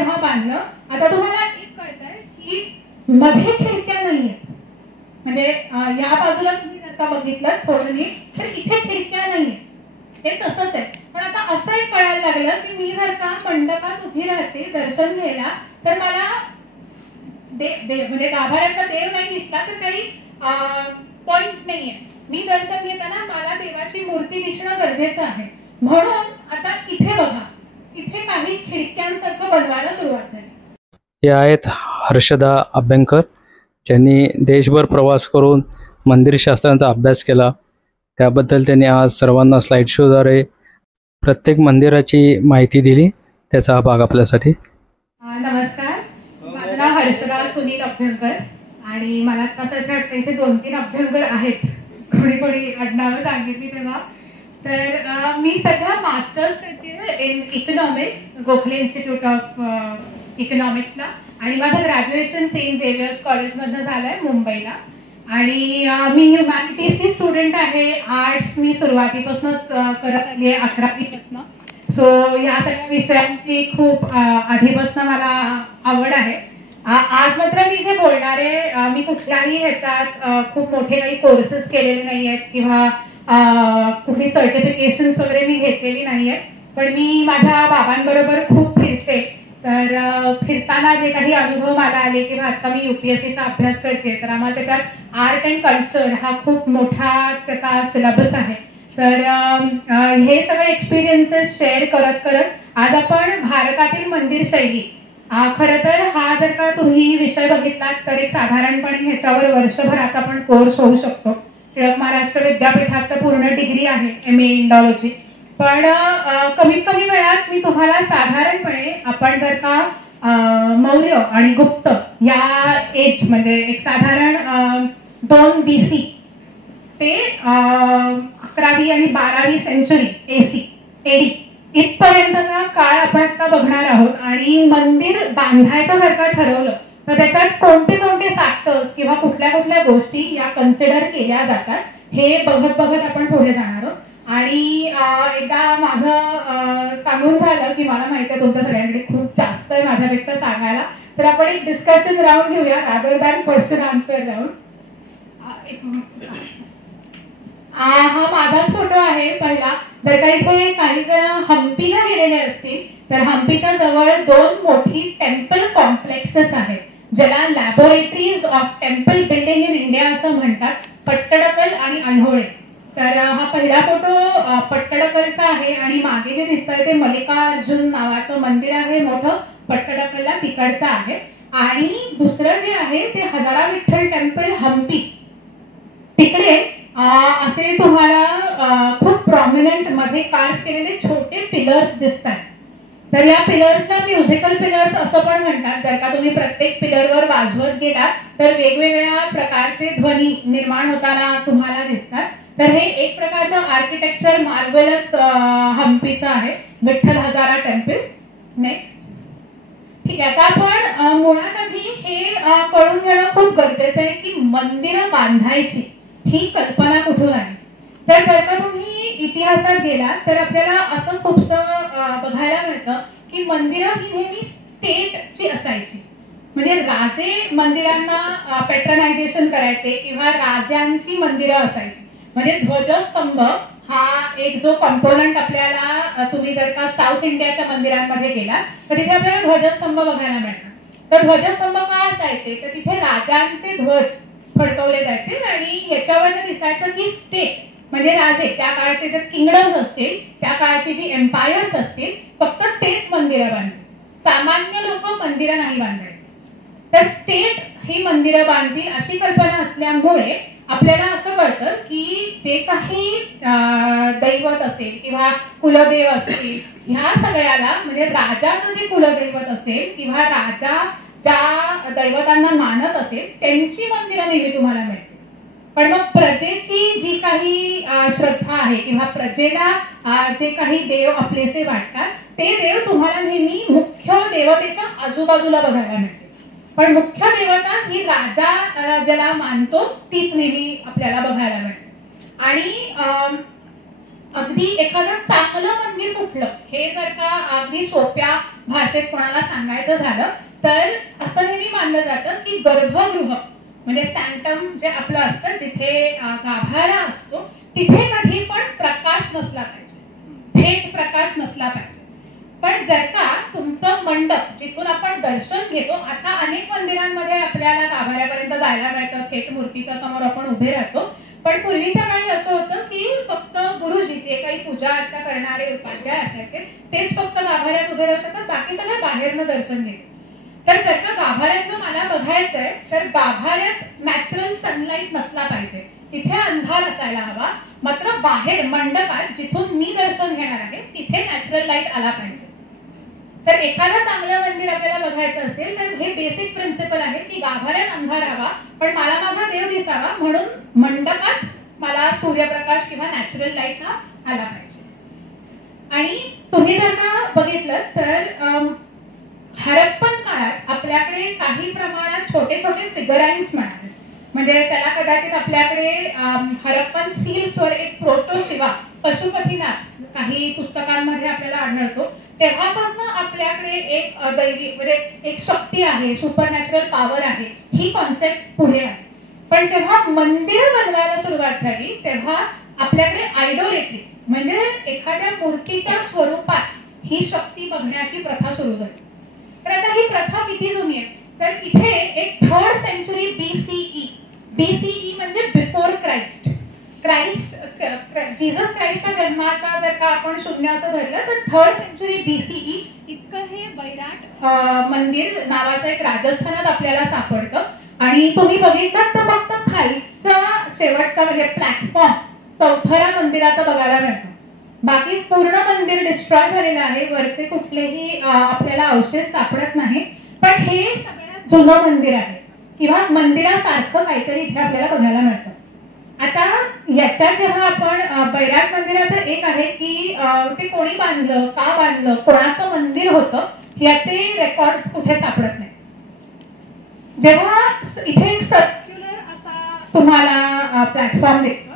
तेव्हा बांधलं. आता तुम्हाला एक कळतंय की मध्ये खिडक्या नाहीयेत, म्हणजे या बाजूला तुम्ही जर का बघितलं थोडं नीट तर इथे खिडक्या नाहीयेत, हे तसंच आहे. पण आता असं एक कळायला लागलं की मी जर का मंडपात उभी राहते दर्शन घ्यायला तर मला म्हणजे गाभाऱ्यातला देव नाही दिसला तर काही पॉइंट नाहीये. मी दर्शन घेताना मला देवाची मूर्ती दिसणं गरजेचं आहे. म्हणून आता इथे बघा, इथे काही खिडक्यांसारखं बनवायला सुरुवात झाली. हे आहेत हर्षदा अभ्यंकर, ज्यांनी देशभर प्रवास करून मंदिरशास्त्रांचा अभ्यास केला. त्याबद्दल त्यांनी आज सर्वांना स्लाइड शोद्वारे प्रत्येक मंदिराची माहिती दिली. त्याचा हा भाग आपल्यासाठी. नमस्कार, माझं नाव हर्षदा सुनील अभ्यंकर आणि मला असं वाटतं इथे 2-3 अभ्यंकर आहेत, कोणी कोणी आडनावं सांगितली तेव्हा. तर मी सध्या मास्टर्स करते in economics, Gokhale institute of इकॉनॉमिक्सला, आणि माझं ग्रॅज्युएशन सेंट झेवियर्स कॉलेजमधनं झालं आहे मुंबईला. आणि मी ह्युमॅनिटीजची स्टुडंट आहे. आर्ट्स मी सुरुवातीपासूनच करत आली आहे 11वीपासून. सो या सगळ्या विषयांची खूप आधीपासून मला आवड आहे. आज मात्र मी जे बोलणार आहे, मी कुठल्याही ह्याच्यात खूप मोठे काही कोर्सेस केलेले नाही आहेत किंवा कुठली सर्टिफिकेशन्स वगैरे मी घेतलेली नाही आहेत. पण मी माझ्या बाबांबरोबर खूप फिरते. तर फिरताना जे काही अनुभव मला आले किंवा आता मी UPSCचा अभ्यास करते तर आम्हाला त्याच्यात आर्ट अँड कल्चर हा खूप मोठा त्याचा सिलेबस आहे. तर हे सगळे एक्सपिरियन्सेस शेअर करत करत आज आपण भारतातील मंदिर शैली, खरं तर हा जर का तुम्ही विषय बघितलात तर एक साधारणपणे ह्याच्यावर वर्षभराचा पण कोर्स होऊ शकतो. टिळक महाराष्ट्र विद्यापीठात तर पूर्ण डिग्री आहे MA इंडॉलॉजी. पण कमीत कमी वेळात मी तुम्हाला साधारणपणे आपण जर का मौर्य आणि गुप्त या एज म्हणजे एक साधारण 2 BC ते 11वी आणि 12वी सेंचुरी AD इथपर्यंतचा काळ आपण आता बघणार आहोत. आणि मंदिर बांधायचं जर का ठरवलं तर त्याच्यात कोणते कोणते फॅक्टर्स किंवा कुठल्या कुठल्या गोष्टी या कन्सिडर केल्या जातात हे बघत बघत आपण पुढे जाणार आहोत. आणि एकदा माझं सांगून झालं की मला माहिती आहे तुमच्या सगळ्यांकडे खूप जास्त आहे माझ्यापेक्षा सांगायला, तर आपण एक डिस्कशन राऊंड घेऊया rather than question answer round. हा माझाच फोटो आहे पहिला. जर का इथे काही जण हम्पीला गेलेले असतील तर हम्पीच्या जवळ 2 मोठी टेम्पल कॉम्प्लेक्सेस आहेत ज्याला laboratories of temple building in India असं म्हणतात, पट्टडकल आणि ऐहोळे. तर हा पहिला फोटो पट्टडकलचा आहे आणि मागे जे दिसतंय ते मल्लिकार्जुन नावाचं मंदिर आहे मोठं, पट्टडकलला तिकडचं आहे. आणि दुसरं जे आहे ते हजारा विठ्ठल टेम्पल हम्पी, तिकडे असे तुम्हाला खूप प्रॉमिनंट मध्ये कार्व केलेले छोटे पिलर्स दिसतात. तर या पिलर्सला म्युझिकल पिलर्स असं पण म्हणतात. जर का तुम्ही प्रत्येक पिलरवर वाजवत गेलात तर वेगवेगळ्या प्रकारचे ध्वनी निर्माण होताना तुम्हाला दिसतात. तर हे एक प्रकारचं आर्किटेक्चर मार्वलच हम्पीचं आहे, विठ्ठल हजारा टेम्पल. नेक्स्ट. ठीक आहे, आता आपण मुळात आधी हे कळून घेणं खूप गरजेचं आहे की मंदिरं बांधायची ही कल्पना कुठून आली. तर जर का तुम्ही इतिहासात गेलात तर आपल्याला असं खूपसं बघायला मिळतं की मंदिरं ही नेहमी स्टेटची असायची. म्हणजे राजे मंदिरांना पेट्रनायझेशन करायचे किंवा राजांची मंदिरं असायची. म्हणजे ध्वजस्तंभ हा एक जो कंपोनंट आपल्याला तुम्ही जर का साऊथ इंडियाच्या मंदिरांमध्ये गेला तर तिथे आपल्याला ध्वजस्तंभ बघायला मिळतात. तर ध्वजस्तंभ का असायचे तर तिथे राजांचे ध्वज फडकवले जायचे आणि ह्याच्यावर दिसायचं की स्टेट म्हणजे राजे, त्या काळचे जर किंगडम्स असतील, त्या काळची जी एम्पायर्स असतील, फक्त तेच मंदिरं बांधतील, सामान्य लोक मंदिरं नाही बांधायचे. तर स्टेट ही मंदिरं बांधतील अशी कल्पना असल्यामुळे आपल्याला असं कळतं की जे काही दैवत असेल किंवा कुलदेव असतील ह्या सगळ्याला म्हणजे राजाचं जे कुलदैवत असेल किंवा राजा ज्या दैवतांना मानत असेल त्यांची मंदिरं नेहमी तुम्हाला मिळतील. पण मग प्रजेची जी काही श्रद्धा आहे किंवा प्रजेला जे काही देव आपलेसे वाटतात ते देव तुम्हाला नेहमी मुख्य देवतेच्या आजूबाजूला बघायला मिळते. पण मुख्य देवता ही राजा ज्याला मानतो तीच नेहमी आपल्याला बघायला मिळते. आणि अगदी एखादं चांगलं मंदिर कुठलं हे जर का अगदी सोप्या भाषेत कोणाला सांगायचं झालं तर असं नेहमी मानलं जातं की गर्भगृह म्हणजे सॅन्टम जे आपलं असतं, जिथे गाभारा असतो, तिथे कधी पण प्रकाश नसला पाहिजे, थेट प्रकाश नसला पाहिजे. पण जर का तुमचं मंडप जिथून आपण दर्शन घेतो, आता अनेक मंदिरांमध्ये आपल्याला गाभाऱ्यापर्यंत जायला मिळतं, थेट मूर्तीच्या समोर आपण उभे राहतो. पण पूर्वीच्या काळी असं होतं की फक्त गुरुजी जे काही पूजा अर्चा करणारे उपाध्याय असायचे तेच फक्त गाभाऱ्यात उभे राहू शकतात, बाकी सगळं बाहेरनं दर्शन घेतात. तर जर का गाभाऱ्यातलं मला बघायचंय तर गाभाऱ्यात नॅचरल सनलाईट नसला पाहिजे, तिथे अंधार असायला हवा. मात्र बाहेर मंडपात जिथून मी दर्शन घेणार आहे तिथे नॅचरल लाईट आला पाहिजे. तर एखादं चांगलं मंदिर आपल्याला बघायचं असेल तर हे बेसिक प्रिन्सिपल आहे की गाभाऱ्यात अंधार हवा पण मला माझा देव दिसावा, म्हणून मंडपात मला सूर्यप्रकाश किंवा नॅचरल लाईट हा आला पाहिजे. आणि तुम्ही जर का बघितलं तर हरप्पन काळात आपल्याकडे काही प्रमाणात छोटे छोटे फिगराईन्स मिळाले. म्हणजे त्याला कदाचित आपल्याकडे हरप्पन सील्सवर एक प्रोटो शिवा पशुपतीनाथ काही पुस्तकांमध्ये आपल्याला आढळतो. तेव्हापासून आपल्याकडे एक दैवी म्हणजे एक शक्ती आहे, सुपरनॅचरल पॉवर आहे, ही कॉन्सेप्ट पुढे आली. पण जेव्हा मंदिर बनवायला सुरुवात झाली तेव्हा आपल्याकडे आयडोलेट्री म्हणजे एखाद्या मूर्तीच्या स्वरूपात ही शक्ती बघण्याची प्रथा सुरू झाली. तर आता ही प्रथा किती जुनी आहे तर इथे एक 3rd सेंचुरी बीसीई म्हणजे बिफोर क्राइस्ट, जीसस क्राइस्टच्या जन्माचा जर का आपण शून्य असं धरलं तर 3rd सेंचुरी बीसीई इतकं हे बैराट मंदिर नावाचं एक राजस्थानात आपल्याला सापडतं. आणि तुम्ही बघितलं तर फक्त खालचा शेवटचा म्हणजे प्लॅटफॉर्म चौथरा मंदिराचा बघायला मिळतो, बाकी पूर्ण मंदिर डिस्ट्रॉय झालेलं आहे, वरचे कुठलेही आपल्याला अवशेष सापडत नाही. पण हे सगळ्यात जुनं मंदिर आहे किंवा मंदिरासारखं काहीतरी इथे आपल्याला बघायला मिळतं. आता याच्यात जेव्हा आपण बैराट मंदिराचं एक आहे की ते कोणी बांधलं, का बांधलं, कोणाचं मंदिर होतं याचे रेकॉर्ड्स कुठे सापडत नाही. जेव्हा इथे एक सर्क्युलर असा तुम्हाला प्लॅटफॉर्म दिसतो,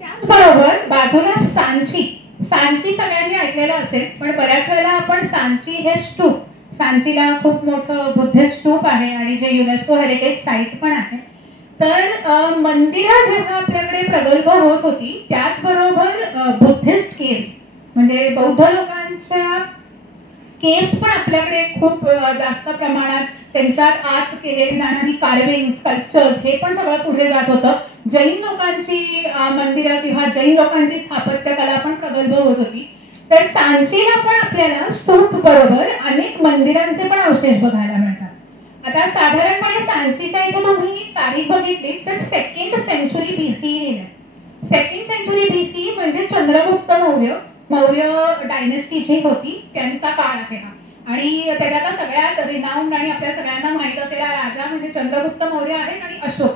त्याचबरोबर बाजूला सांची सगळ्यांनी ऐकलेलं असेल, पण बऱ्याच वेळेला आपण सांची हे स्तूप, सांचीला खूप मोठं बुद्धिस्ट स्तूप आहे आणि जे युनेस्को हेरिटेज साईट पण आहे. तर मंदिरं जेव्हा आपल्याकडे प्रगल्भ होत होती त्याचबरोबर बुद्धिस्ट केव्स म्हणजे बौद्ध लोकांच्या केव्स पण आपल्याकडे खूप जास्त प्रमाणात त्यांच्यात आत केलेली जाणारी कार्विंग, स्कल्पचर्स हे पण सगळं पुढे जात होतं. जैन लोकांची मंदिरं किंवा जैन लोकांची स्थापत्यकला पण प्रगल्भ होत होती. तर सांचीला पण आपल्याला स्तूप बरोबर अनेक मंदिरांचे पण अवशेष बघायला मिळतात. आता साधारणपणे सांचीच्या इथे तुम्ही तारीख बघितली तर 2nd सेंचुरी बीसीई लिहिलंय. 2nd सेंचुरी बीसीई म्हणजे चंद्रगुप्त मौर्य डायनेस्टी जी होती त्यांचा काळ आहे हा. आणि त्याच्यात सगळ्यात रिनाउंड आणि आपल्या सगळ्यांना माहित असलेला राजा म्हणजे चंद्रगुप्त मौर्य आहेत आणि अशोक.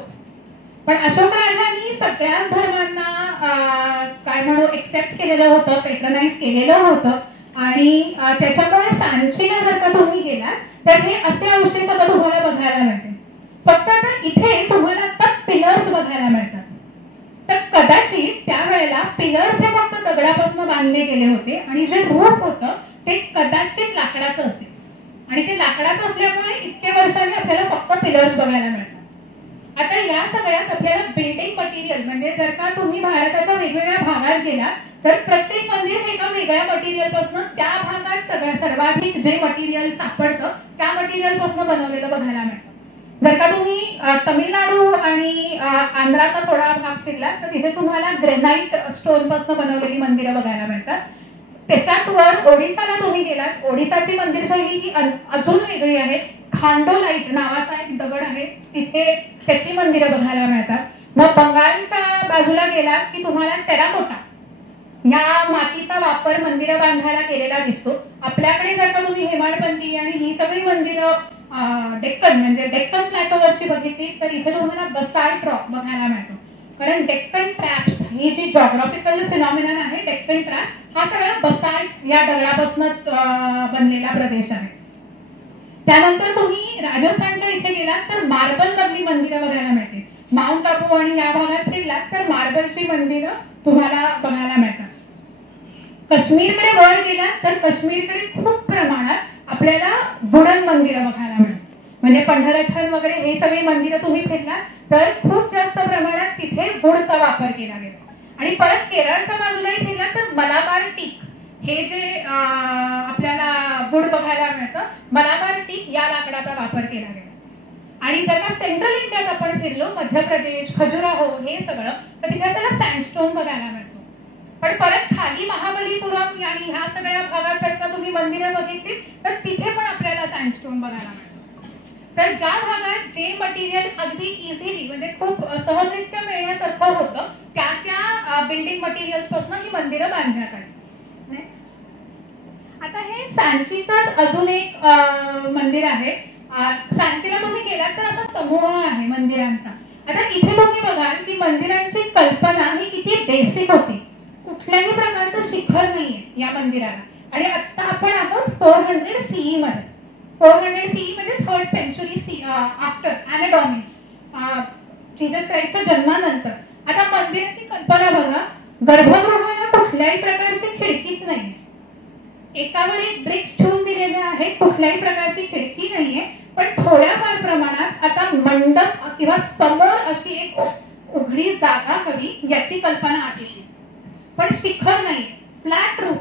पण अशोक राजांनी सगळ्याच धर्मांना काय म्हणू एक्सेप्ट केलेलं होतं, पेट्रनाइज केलेलं होतं. आणि त्याच्यामुळे सांचीला जर का तुम्ही गेलात तर हे असे अवशेष आता तुम्हाला बघायला मिळते. फक्त आता इथे तुम्हाला आता पिलर्स बघायला मिळतात. तर कदाचित त्यावेळेला पिलर्स हे फक्त दगडापासून बांधले गेले होते आणि जे रूफ होतं ते कदाचित लाकडाचं असेल आणि ते लाकडाचं असल्यामुळे इतके वर्षांनी आपल्याला फक्त पिलर्स बघायला मिळतात. आता या सगळ्यात आपल्याला बिल्डिंग मटेरियल म्हणजे जर का तुम्ही भारताच्या वेगवेगळ्या भागात गेला तर प्रत्येक मंदिर हे एका वेगळ्या मटेरियल पासून त्या भागात सर्वाधिक जे मटेरियल सापडतं त्या मटेरियल पासून बनवलेलं बघायला मिळतं. जर का तुम्ही तमिळनाडू आणि आंध्राचा थोडा भाग फिरला तर तिथे तुम्हाला ग्रेनाइट स्टोन पासून बनवलेली मंदिरं बघायला मिळतात. त्याच्याच वर ओडिसाला तुम्ही गेलात, ओडिसाची मंदिर शैली ही अजून वेगळी आहे. खांडोलाइट नावाचा एक दगड आहे, तिथे त्याची मंदिरं बघायला मिळतात. मग बंगालच्या बाजूला गेलात की तुम्हाला टेराकोटा या मातीचा वापर मंदिरं बांधायला केलेला दिसतो. आपल्याकडे जर का तुम्ही हेमाडपंथी आणि ही सगळी मंदिरं डेक्कन म्हणजे डेक्कन प्लॅटोवरची बघितली तर इथे तुम्हाला बसाल्ट रॉक बघायला मिळतो. कारण डेक्कन ट्रॅप्स ही जी जॉग्राफिकल फिनॉमिनन आहे, डेक्कन ट्रॅप हा सगळा बसाल्ट या दगडापासूनच बनलेला प्रदेश आहे. त्यानंतर तुम्ही राजस्थानच्या इथे गेलात तर मार्बल मधली मंदिरं बघायला मिळते. माउंट आबू आणि या भागात फिरलात तर मार्बलची मंदिरं तुम्हाला बघायला मिळतात. काश्मीरकडे वर गेलात तर काश्मीरकडे खूप प्रमाणात आपल्या आपल्याला वुडन मंदिरं बघायला मिळतात. म्हणजे पंढरथन वगैरे हे सगळी मंदिरं तुम्ही फिरलात तर खूप जास्त प्रमाणात तिथे वूडचा वापर केला गेला. आणि परत केरळच्या बाजूलाही फिरलात तर मलाबार टीक हे जे आपल्याला वूड बघायला मिळतं, मलाबार टीक या लाकडाचा वापर केला गेला. आणि जर का सेंट्रल इंडियात आपण फिरलो, मध्य प्रदेश, खजुराहो हे सगळं, तर तिथे आपल्याला सँडस्टोन बघायला मिळतो. पण परत खाली महाबलीपुरम आणि ह्या सगळ्या भागात जर का तुम्ही मंदिरं बघितली तर तिथे पण आपल्याला सँडस्टोन बघायला मिळतो. तर ज्या भागात जे मटेरियल अगदी इझिली म्हणजे खूप सहजरित्या मिळण्यासारखं होतं त्या बिल्डिंग मटेरियल्स पासून ही मंदिरं बांधण्यात आली. आता हे सांचीचं अजून एक मंदिर आहे. सांचीला तुम्ही गेलात तर असा समूह आहे मंदिरांचा. आता इथे तुम्ही बघाल की मंदिरांची कल्पना ही किती बेसिक होती. कुठल्याही प्रकारचं शिखर नाहीये या मंदिराला. आणि आता आपण आहोत 400 CE मध्ये. 400 CE म्हणजे 3rd century आफ्टर ॲने डॉमिनी, जीसस क्राइस्टच्या जन्मानंतर. आता मंदिराची कल्पना बघा, गर्भगृहाला कुठल्याही प्रकारची खिडकीच नाही, एकावर एक ब्रिक्स ठेवून दिलेले आहेत, कुठल्याही प्रकारची खिडकी नाहीये. पण थोड्याफार प्रमाणात आता मंडप किंवा समोर अशी एक उघडी जागा हवी याची कल्पना आली. पण शिखर नाही, फ्लॅट रूफ.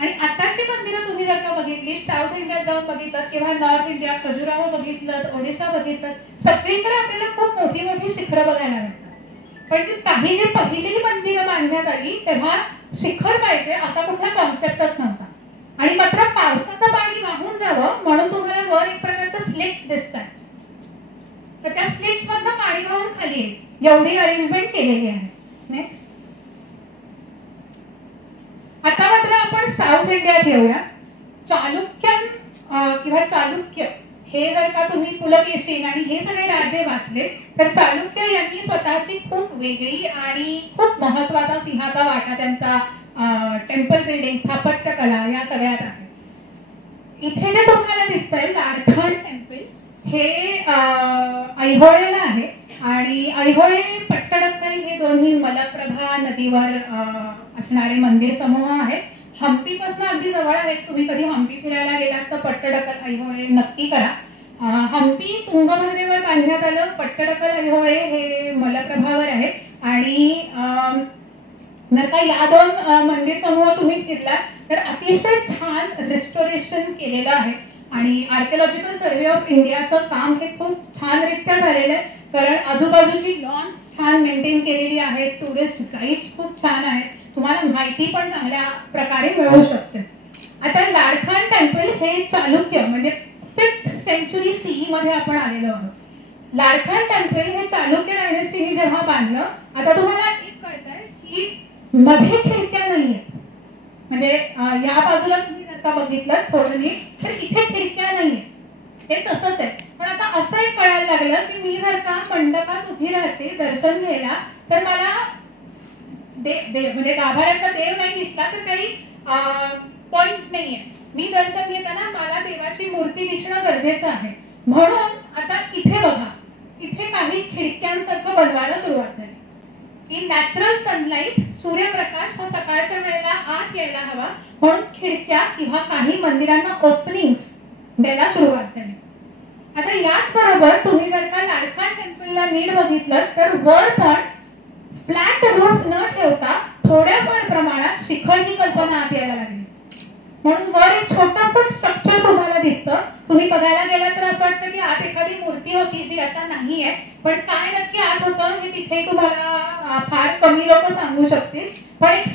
आणि आताची मंदिरं तुम्ही जर का बघितली, साऊथ इंडियात जाऊन बघितलं किंवा नॉर्थ इंडिया, खजुराहो बघितलं, ओडिशा बघितलं, सगळीकडे आपल्याला खूप मोठी मोठी शिखरं बघायला मिळतात. पण ती काही जी पहिली मंदिरं बांधण्यात आली तेव्हा शिखर पाहिजे असा कुठला कॉन्सेप्टच नव्हता. आणि मात्र पावसाचं पाणी वाहून जावं म्हणून तुम्हाला वर एक प्रकारचं स्लिट्स दिसतात, तर त्या स्लिट्स मधनं पाणी वाहून खाली येईल एवढी अरेंजमेंट केलेली आहे. नेक्स्ट. आता मात्र आपण साऊथ इंडियात येऊया. चालुक्यन किंवा चालुक्य हे जर का तुम्ही पुलकेशीन आणि हे सगळे राजे वाचले तर चालुक्य यांनी स्वतःची खूप वेगळी आणि खूप महत्वाचा सिंहाचा वाटा त्यांचा टेम्पल बिल्डिंग, स्थापत्य कला या सगळ्यात आहे. इथे जे तुम्हाला दिसतंय लारखंड टेम्पल हे ऐहोळेला आहे. आणि ऐहोळे पट्टडकल हे दोन्ही मलप्रभा नदीवर असणारे मंदिर समूह आहेत. हम्पीपासून अगदी जवळ आहेत. तुम्ही कधी हम्पी फिरायला गेलात तर पट्टडकल ऐहोळे नक्की करा. हम्पी तुंगभद्रेवर बांधण्यात आलं, पट्टडकल ऐहोळे हे मलप्रभावर आहे. आणि जर का या दोन मंदिर समूह तुम्ही फिरला तर अतिशय छान रिस्टोरेशन केलेलं आहे. आणि आर्किओलॉजिकल सर्वे ऑफ इंडियाचं काम हे खूप छानरित्या झालेलं आहे. कारण आजूबाजूची लॉन्स छान मेंटेन केलेली आहेत, टुरिस्ट गाईड्स खूप छान आहेत, तुम्हाला माहिती पण चांगल्या प्रकारे मिळू शकते. आता लारखान टेम्पल हे चालुक्य म्हणजे 5th century CE मध्ये आपण आलेलो आहोत. लारखान टेम्पल हे चालुक्य डायनेस्टीने जेव्हा बांधलं, आता तुम्हाला एक कळतंय की मध्ये खिडक्या नाहीये. म्हणजे या बाजूला तुम्ही जर का बघितलं थोडं नीट तर इथे खिडक्या नाहीये, हे तसंच आहे. पण आता असं एक कळायला लागलं की मी जर का मंडपात उभी राहते दर्शन घ्यायला तर मला म्हणजे गाभाऱ्यातला देव नाही दिसला तर काही पॉइंट नाहीये. मी दर्शन घेताना मला देवाची मूर्ती दिसणं गरजेचं आहे. म्हणून आता इथे बघा, इथे काही खिडक्यांसारखं बनवायला सुरुवात झाली की नॅचरल सनलाईट, सूर्यप्रकाश हा सकाळच्या वेळेला आत यायला हवा म्हणून खिडक्या किंवा काही मंदिरांना ओपनिंग्स द्यायला सुरुवात झाली. आता याच बरोबर तुम्ही जर का लारखान टेम्पलला नीट बघितलं तर वर पण फ्लॅट रूफ न ठेवता थोड्याफार प्रमाणात शिखर ही कल्पना आत यायला लागली. म्हणून वर एक छोटंसं स्ट्रक्चर तुम्हाला दिसतं. तुम्ही बघायला गेलात तर असं वाटतं की आत एखादी मूर्ती होती जी आता नाहीये. पण काय नक्की आत होतं हे तिथे तुम्हाला फार कमी लोक सांगू शकतील. पण एक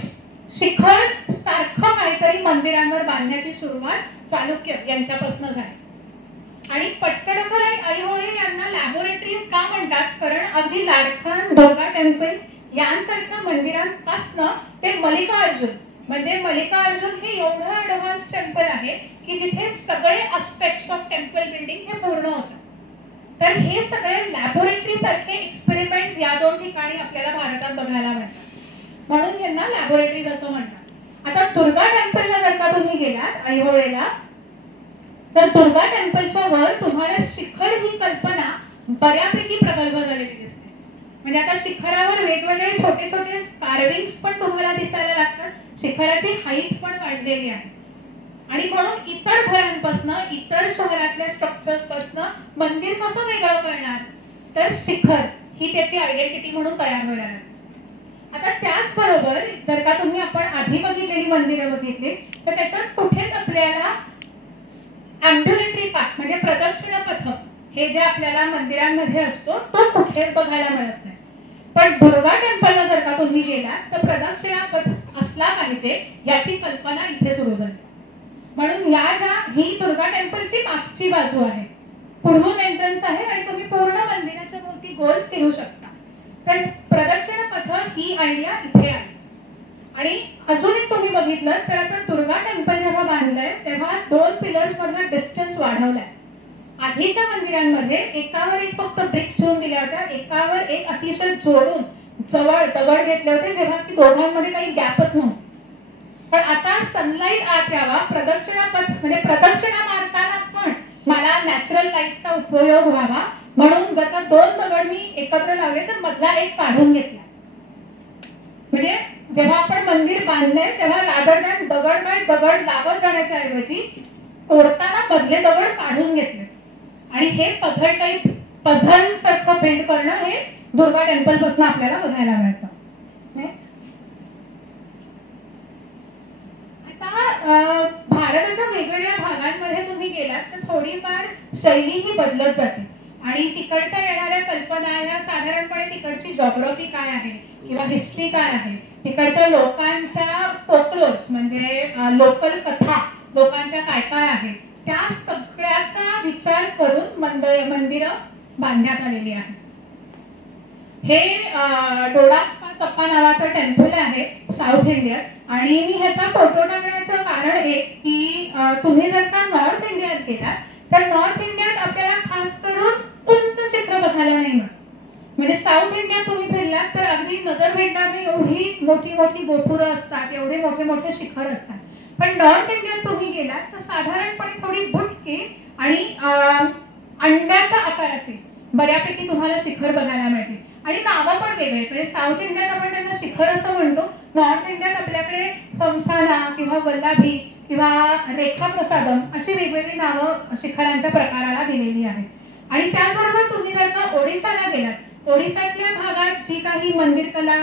शिखर सारखं काहीतरी मंदिरांवर बांधण्याची सुरुवात चालुक्य यांच्यापासून झाली. आणि पट्टडकल आणि ऐहोळे यांना लॅबोरेटरीज का म्हणतात, कारण अगदी लारखान, दुर्गा टेम्पल यांसारख्या मंदिरांपासनं ते मल्लिकार्जुन म्हणजे मल्लिकार्जुन हे एवढं ऍडव्हान्स टेम्पल आहे की जिथे सगळे अस्पेक्ट्स ऑफ टेम्पल बिल्डिंग हे पूर्ण होतात. तर हे सगळे लॅबोरेटरी सारखे एक्सपेरिमेंट्स या दोन ठिकाणी आपल्याला भारतात बघायला मिळतात म्हणून यांना लॅबोरेटरीज असं म्हणतात. आता दुर्गा टेम्पलला जर का तुम्ही गेलात ऐहोळेला तर दुर्गा टेम्पलच्या वर तुम्हाला शिखर ही कल्पना बऱ्यापैकी प्रगल्भ झालेली दिसते. म्हणजे आता शिखरावर वेगवेगळे छोटे छोटे कार्विंग्स पण तुम्हाला दिसायला लागतात. शिखराची हाईट पण वाढलेली आहे. आणि म्हणून इतर घरांपासून घरातल्या स्ट्रक्चर्सपासून मंदिर कसं वेगळं करणार, तर शिखर ही त्याची आयडेंटिटी म्हणून तयार व्हायला लागली. आता त्याचबरोबर जर का तुम्ही आपण आधी बघितलेली मंदिरं बघितली तर त्याच्यात कुठेच आपल्याला ॲम्ब्युलेटरी पाथ म्हणजे प्रदक्षिणा पथ हे जे आपल्याला मंदिरांमध्ये असतो तो कुठेच बघायला मिळत नाही. पण दुर्गा टेम्पलला जर का तुम्ही गेलात तर प्रदक्षिणा पथ असला पाहिजे याची कल्पना इथे सुरू झाली. म्हणून ही दुर्गा टेम्पलची मागची बाजू आहे, पुढून एंट्रन्स आहे आणि तुम्ही पूर्ण मंदिराच्या भोवती गोल फिरू शकता. तर प्रदक्षिणा पथ ही आयडिया इथे आहे. आणि अजून एक तुम्ही बघितलं तर आता दुर्गा टेम्पल जेव्हा बांधलंय तेव्हा 2 पिलर्स मधला डिस्टन्स वाढवलाय. आधीच्या मंदिरांमध्ये एकावर एक फक्त ब्रिक्स ठेवून दिल्या होत्या, एकावर एक अतिशय जोडून जवळ दगड घेतले होते, जेव्हा की दोघांमध्ये काही गॅपच नव्हता. पण आता सनलाईट आत यावा, प्रदक्षिणा पथ म्हणजे प्रदक्षिणा मारताना पण मला नॅचरल लाईटचा उपयोग व्हावा म्हणून जर का 2 दगड मी एकत्र लावले तर मधला एक काढून घेतला. म्हणजे जेव्हा आपण मंदिर बांधलंय तेव्हा रादर दॅन दगड बाय दगड लावत जाण्याच्या ऐवजी तोडताना मधले दगड काढून घेतले. आणि हे पझल सारखं बिल्ड करणं हे दुर्गा टेम्पल पासून आपल्याला बघायला मिळतं. आता भारताच्या वेगवेगळ्या भागांमध्ये तुम्ही गेलात तर थोडीफार शैली ही बदलत जाते आणि तिकडच्या येणाऱ्या कल्पना या साधारणपणे तिकडची जॉग्राफी काय आहे किंवा हिस्ट्री काय आहे, तिकडच्या लोकांच्या फोकलोर्स म्हणजे लोकल कथा लोकांच्या काय काय आहे त्या सगळ्याचा विचार करून मंदिरं बांधण्यात आलेली आहे. हे डोडाप्पा सप्पा नावाचं टेम्पल आहे साऊथ इंडियात आणि मी ह्याचा फोटो टाकण्याचं कारण एक की तुम्ही जर का नॉर्थ इंडियात गेलात तर नॉर्थ इंडियात आपल्याला खास करून उंच शिखर बघायला नाही मिळत. म्हणजे साऊथ इंडियात तुम्ही फिरलात तर अगदी नजर भेटणारी एवढी मोठी मोठी गोपुरं असतात, एवढे मोठे मोठे शिखर असतात. पण नॉर्थ इंडियात तुम्ही गेलात तर साधारणपणे थोडी बुटके आणि अंड्याच्या आकाराचे बऱ्यापैकी तुम्हाला शिखर बघायला मिळते आणि नावं पण वेगळे. म्हणजे साऊथ इंडियात आपण त्यांना शिखर असं म्हणतो, नॉर्थ इंडियात आपल्याकडे फमसाना किंवा वल्लाभी किंवा रेखा प्रसादम अशी वेगवेगळी नावं शिखरांच्या प्रकाराला दिलेली आहेत. आणि त्याचबरोबर तुम्ही जर का ओडिसाला गेलात, ओडिसातल्या भागात जी काही मंदिर कला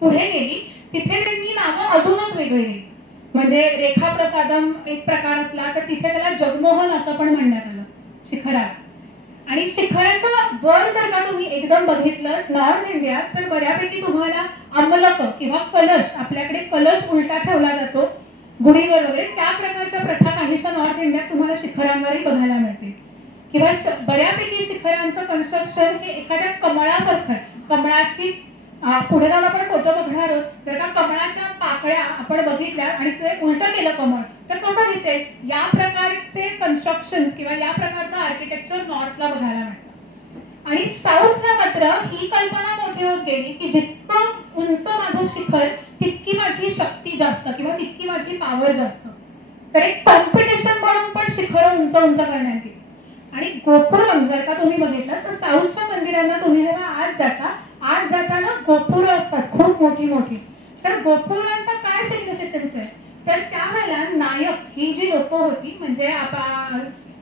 पुढे गेली तिथे त्यांनी नावं अजूनच वेगवेगळी. म्हणजे रेखा प्रसादम एक प्रकार असला तर तिथे त्याला जगमोहन असं पण म्हणण्यात आलं शिखराला. आणि शिखराच्या वर जर का तुम्ही एकदम बघितलं नॉर्थ इंडियात तर बऱ्यापैकी तुम्हाला अमलक किंवा कलश, आपल्याकडे कलश उलटा ठेवला जातो गुढीवर वगैरे, त्या प्रकारच्या प्रथा काहीशा नॉर्थ इंडियात तुम्हाला शिखरांवरही बघायला मिळते. किंवा बऱ्यापैकी शिखरांचं कन्स्ट्रक्शन हे एखाद्या कमळासारखं आहे. कमळाची पुढे जाऊन आपण फोटो बघणार आहोत, जर का कमळाच्या पाकळ्या आपण बघितल्या आणि ते उलटं केलं कमळ तर कसं दिसेल, या प्रकारचे कन्स्ट्रक्शन किंवा या प्रकारचं आर्किटेक्चर नॉर्थला बघायला मिळतं. आणि साऊथला मात्र ही कल्पना मोठी होत गेली की जितकं उंच माझं शिखर तितकी माझी शक्ती जास्त किंवा तितकी माझी पॉवर जास्त. तर एक कॉम्पिटिशन म्हणून पण शिखरं उंच उंच करण्यात गेली. आणि गोपुरम जर का तुम्ही बघितलं तर साऊथच्या मंदिरांना तुम्ही जेव्हा आत जाताना गोपुरं असतात खूप मोठी मोठी. तर गोपुरांचा काय सिग्निफिकन्स आहे तर त्यावेळेला नायक ही जी लोक होती, म्हणजे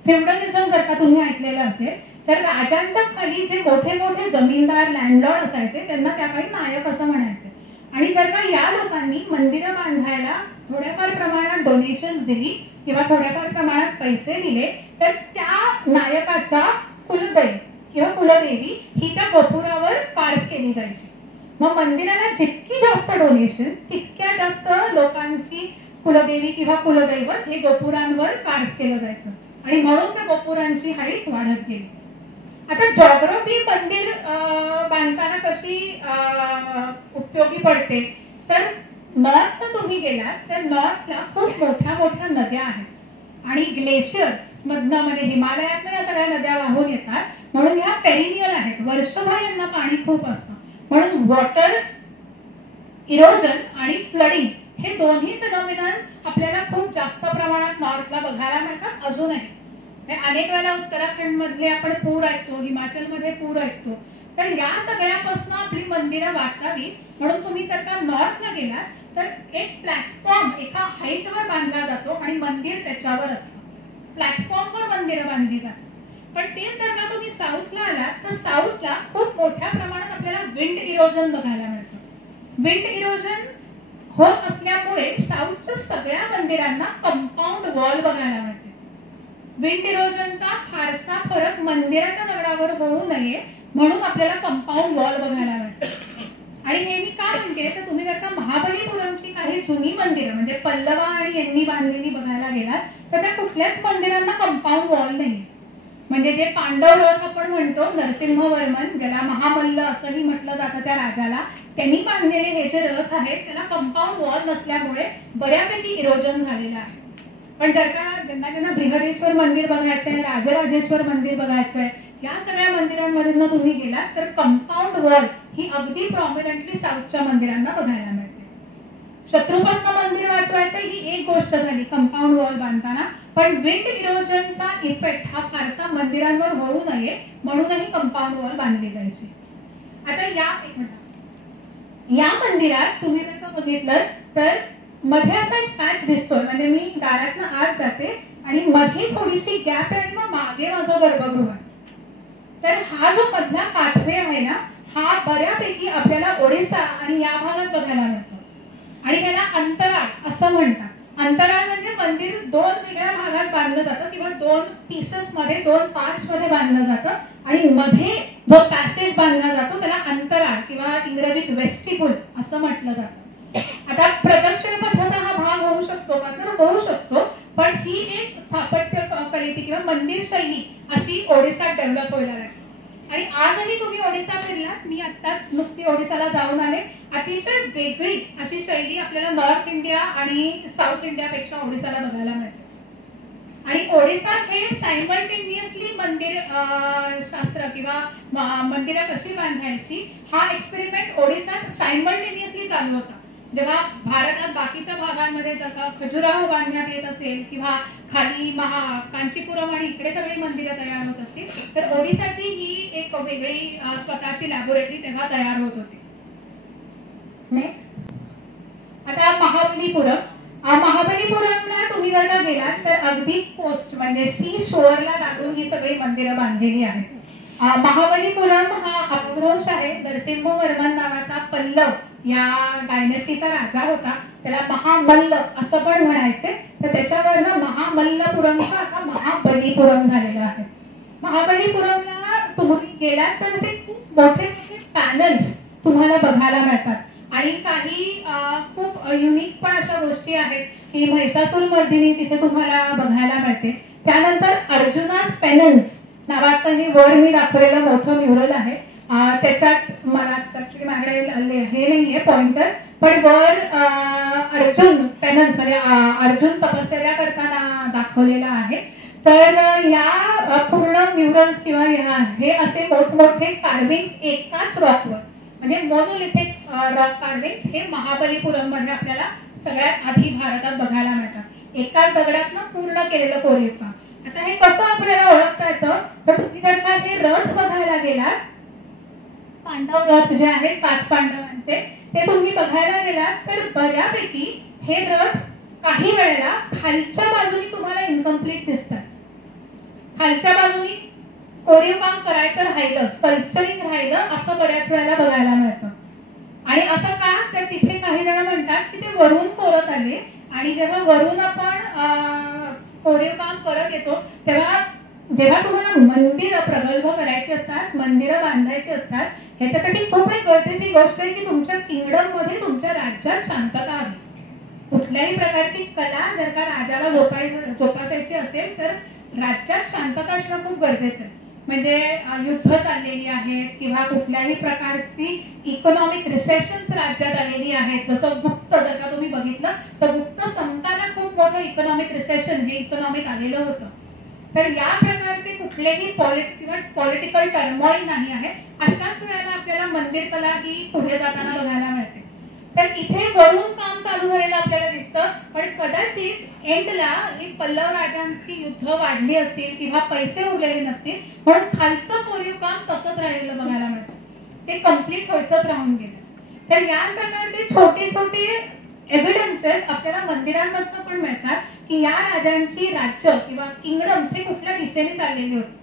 फ्युडलिझम जर का तुम्ही ऐकलेलं असेल तर राजांच्या खाली जे मोठे मोठे जमीनदार लँडलॉर्ड असायचे त्यांना त्याकाळी नायक असं म्हणायचे. आणि जर का या लोकांनी मंदिरं बांधायला थोड्याफार प्रमाणात डोनेशन्स दिली किंवा थोड्याफार प्रमाणात पैसे दिले तर त्या नायकाचा कुलदैव किंवा कुलदेवी ही त्या गोपुरावर कार्व केली जायची. मग मंदिराला जितकी जास्त डोनेशन्स तितक्या जास्त लोकांची कुलदेवी किंवा कुलदैवत हे गोपुरांवर कार्व केलं जायचं आणि म्हणून त्या गोपुरांची हाईट वाढत गेली. आता जॉग्राफी मंदिर बांधताना कशी उपयोगी पडते तर नॉर्थला तुम्ही गेलात तर नॉर्थला खूप मोठ्या मोठ्या नद्या आहेत आणि ग्लेशियर्स मधनं म्हणजे हिमालयातनं या सगळ्या नद्या वाहून येतात, म्हणून ह्या पेरिनियल आहेत, वर्षभर यांना पाणी खूप असतं. म्हणून वॉटर इरोजन आणि फ्लडिंग हे दोन्ही फिनॉमिनन्स आपल्याला खूप जास्त प्रमाणात नॉर्थला बघायला मिळतात अजूनही. अनेक वेळेला उत्तराखंड मधले आपण पूर ऐकतो, हिमाचलमध्ये पूर ऐकतो. तर या सगळ्यापासून आपली मंदिरं वाचावी म्हणून तुम्ही जर का नॉर्थला गेलात तर एक प्लॅटफॉर्म एका हाईटवर बांधला जातो आणि मंदिर त्याच्यावर असतं. प्लॅटफॉर्मवर मंदिरं बांधली जातात. पण तेच जर का तुम्ही साऊथला आलात तर साऊथला खूप मोठ्या प्रमाणात आपल्याला विंड इरोजन बघायला मिळतं. विंड इरोजन होत असल्यामुळे साऊथच्या सगळ्या मंदिरांना कंपाऊंड वॉल बघायला मिळते. विंड इरोजनचा फारसा फरक मंदिराच्या दगडावर होऊ नये म्हणून आपल्याला कंपाऊंड वॉल बघायला मिळते. आणि हे मी का म्हणते तर तुम्ही जर का महाबलीपुरमची काही जुनी मंदिरं म्हणजे पल्लवा आणि यांनी बांधलेली बघायला गेलात तर त्या कुठल्याच मंदिरांना कंपाऊंड वॉल नाही. म्हणजे जे पांडव रथ आपण म्हणतो, नरसिंहवर्मन ज्याला महामल्ल असंही म्हटलं जातं त्या राजाला, त्यांनी बांधलेले हे जे रथ आहेत त्याला कंपाऊंड वॉल नसल्यामुळे बऱ्यापैकी इरोजन झालेलं आहे. पण जर का ज्यांना बृहदेश्वर मंदिर बघायचंय, राजराजेश्वर मंदिर बघायचंय, या सगळ्या मंदिरांमधून तुम्ही गेलात तर कंपाऊंड वॉल ही अगदी प्रॉमिनंटली साऊथच्या मंदिरांना बघायला मिळते. शत्रुपत्न मंदिर वाचवायचं ही एक गोष्ट झाली कंपाऊंड वॉल बांधताना, पण विंड इरोजनचा इफेक्ट हा फारसा मंदिरांवर होऊ नये म्हणूनही कंपाऊंड वॉल बांधली जायची. आता या मंदिरात तुम्ही जर का बघितलं तर मध्ये असा एक पॅच दिसतोय, म्हणजे मी दारातनं आत जाते आणि मध्ये थोडीशी गॅप आहे आणि मग मागे माझं गर्भगृह आहे. तर हा जो मधला पाथवे आहे ना, हा बऱ्यापैकी आपल्याला ओडिसा आणि या भागात बघायला मिळतो. आणि ह्याला अंतराळ असं म्हणतात. अंतराळ म्हणजे मंदिर दोन वेगळ्या भागात बांधलं जातं किंवा दोन पीसेस मध्ये, दोन पार्ट्स मध्ये बांधलं जातं आणि मध्ये जो पॅसेज बांधला जातो त्याला अंतराळ किंवा इंग्रजीत वेस्टिब्यूल असं म्हटलं जातं. आता प्रदक्षिण पथाचा हा भाग होऊ शकतो का तर होऊ शकतो, पण ही एक स्थापत्य कलेची किंवा मंदिर शैली अशी ओडिसात डेव्हलप व्हायला लागली. आणि आजही तुम्ही ओडिसा फिरलात, मी आत्ताच नुकती ओडिसाला जाऊन आले, अतिशय वेगळी अशी शैली आपल्याला नॉर्थ इंडिया आणि साऊथ इंडियापेक्षा ओडिसाला बघायला मिळते. आणि ओडिसा हे सायमल्टेनियसली मंदिर शास्त्र किंवा मंदिरं कशी बांधायची हा एक्सपेरिमेंट ओडिसात सायमल्टेनियसली चालू होता. जेव्हा भारतात बाकीच्या भागांमध्ये जर का खजुराहो बांधण्यात येत असेल किंवा खाली कांचीपुरम आणि इकडे सगळी मंदिरं तयार होत असतील तर ओडिसाची ही एक वेगळी स्वतःची लॅबोरेटरी तेव्हा तयार होत होती. नेक्स्ट आता महाबलीपुरमला तुम्ही जर का गेलात तर अगदी कोस्ट म्हणजे सी शोअरला लागून ही सगळी मंदिरं बांधलेली आहेत. महाबलीपुरम हा अपभ्रंश आहे. नरसिंहवर्मन नावाचा पल्लव या डायनेस्टीचा राजा होता, त्याला महामल्ल असं पण म्हणायचे, तर त्याच्यावरनं महामल्लपुरमचा आता महाबलीपुरम झालेला आहे. महाबलीपुरमला तुम्ही गेलात तर असे खूप मोठे मोठे पॅनल्स तुम्हाला बघायला मिळतात आणि काही खूप युनिक पण अशा गोष्टी आहेत की महिषासूर मर्दिनी तिथे तुम्हाला बघायला मिळते. त्यानंतर अर्जुनास पेनन्स नावाचं हे वर मी दाखवलेलं मोठं म्युरल आहे. त्याच्यात मला माझ्याकडे हे नाहीये पॉइंटर, पण वर अर्जुन पेनन्स म्हणजे अर्जुन तपश्चर्या करताना दाखवलेला आहे. तर या पूर्ण म्युरल्स किंवा हे असे मोठमोठे कार्विंग्स एकाच रॉकवर म्हणजे मोनोलिथिक रॉक कार्विंग्स हे महाबलीपुरम मध्ये आपल्याला सगळ्यात आधी भारतात बघायला मिळतात. एकाच दगडातनं पूर्ण केलेलं कोरीव काम. आता हे कसं आपल्याला ओळखता येतं तर तुम्ही जर का हे रथ बघायला गेलात, पांडव रथ जे आहेत 5 पांडवांचे, ते तुम्ही बघायला गेलात तर बऱ्यापैकी हे रथ काही वेळेला खालच्या बाजूनी तुम्हाला इनकम्प्लीट दिसतात. खालच्या बाजूनी कोरीव काम करायचं राहिलं, स्कल्पचरिंग राहिलं असं बऱ्याच वेळेला बघायला मिळतं. आणि असं का तर तिथे काही जण म्हणतात की ते वरून कोरत आले आणि जेव्हा वरून आपण कोरीव काम करत येतो तेव्हा जेव्हा तुम्हाला मंदिरं प्रगल्भ करायची असतात, मंदिरं बांधायची असतात, ह्याच्यासाठी खूप एक गरजेची गोष्ट आहे की तुमच्या किंगडम मध्ये, तुमच्या राज्यात शांतता हवी. कुठल्याही प्रकारची कला जर का राजाला जोपासायची असेल तर राज्यात शांतता असणं खूप गरजेचं आहे. म्हणजे युद्ध चाललेली आहेत किंवा कुठल्याही प्रकारची इकॉनॉमिक रिसेशन्स राज्यात आलेली आहेत, जसं गुप्त जर का तुम्ही बघितलं तर गुप्त संतांना खूप मोठं इकॉनॉमिक रिसेशन हे इकॉनॉमिक आलेलं होतं. तर या प्रकारचे कुठलेही पॉलिटिकल टर्मॉइल नाही आहे. अशाच वेळेला आपल्याला मंदिर कला ही पुढे जाताना बघायला मिळते. तर इथे वरून काम चालू झालेलं आपल्याला दिसतं, पण कदाचित एंडला ही पल्लव राजांची युद्ध वाढली असतील किंवा पैसे उरलेले नसतील म्हणून खालचं कोरीव काम तसंच राहिलेलं बघायला मिळतं. ते कम्प्लीट व्हायचंच राहून गेलं. तर या प्रकारचे छोटे छोटे एव्हिडन्सेस आपल्याला मंदिरांमधनं पण मिळतात की या राजांची राज्य किंवा किंगडम्स हे कुठल्या दिशेने चाललेली होती.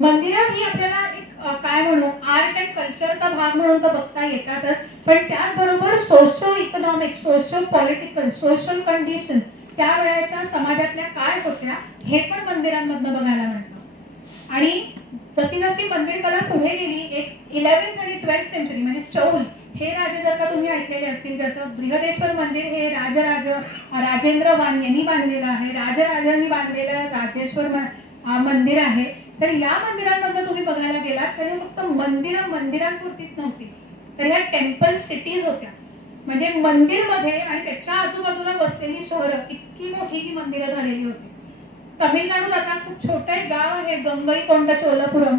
मंदिरं ही आपल्याला एक काय म्हणू आर्ट अँड कल्चरचा भाग म्हणून तर बघता येतातच, पण त्याचबरोबर socio economic, socio political, social conditions त्या वेळेच्या समाजातल्या काय होत्या हे पण मंदिरांमधनं बघायला मिळतं. आणि जशी जशी मंदिर कला पुढे गेली, एक 11th आणि 12th सेंचुरी म्हणजे चौल हे राजे जर का तुम्ही ऐकलेले असतील, जसं बृहदेश्वर मंदिर हे राजेंद्र वान यांनी बांधलेलं आहे, राजराजांनी बांधलेलं राजेश्वर मंदिर आहे. तर या मंदिरांमधनं तुम्ही बघायला गेलात तर फक्त मंदिरांपुरतीच नव्हती, तर ह्या टेम्पल सिटीज होत्या. म्हणजे मंदिरमध्ये आणि त्याच्या आजूबाजूला बसलेली शहरं इतकी मोठी ही मंदिरं झालेली होती. तमिळनाडूत आता खूप छोटं एक गाव आहे गंगईकोंडा चोलापुरम.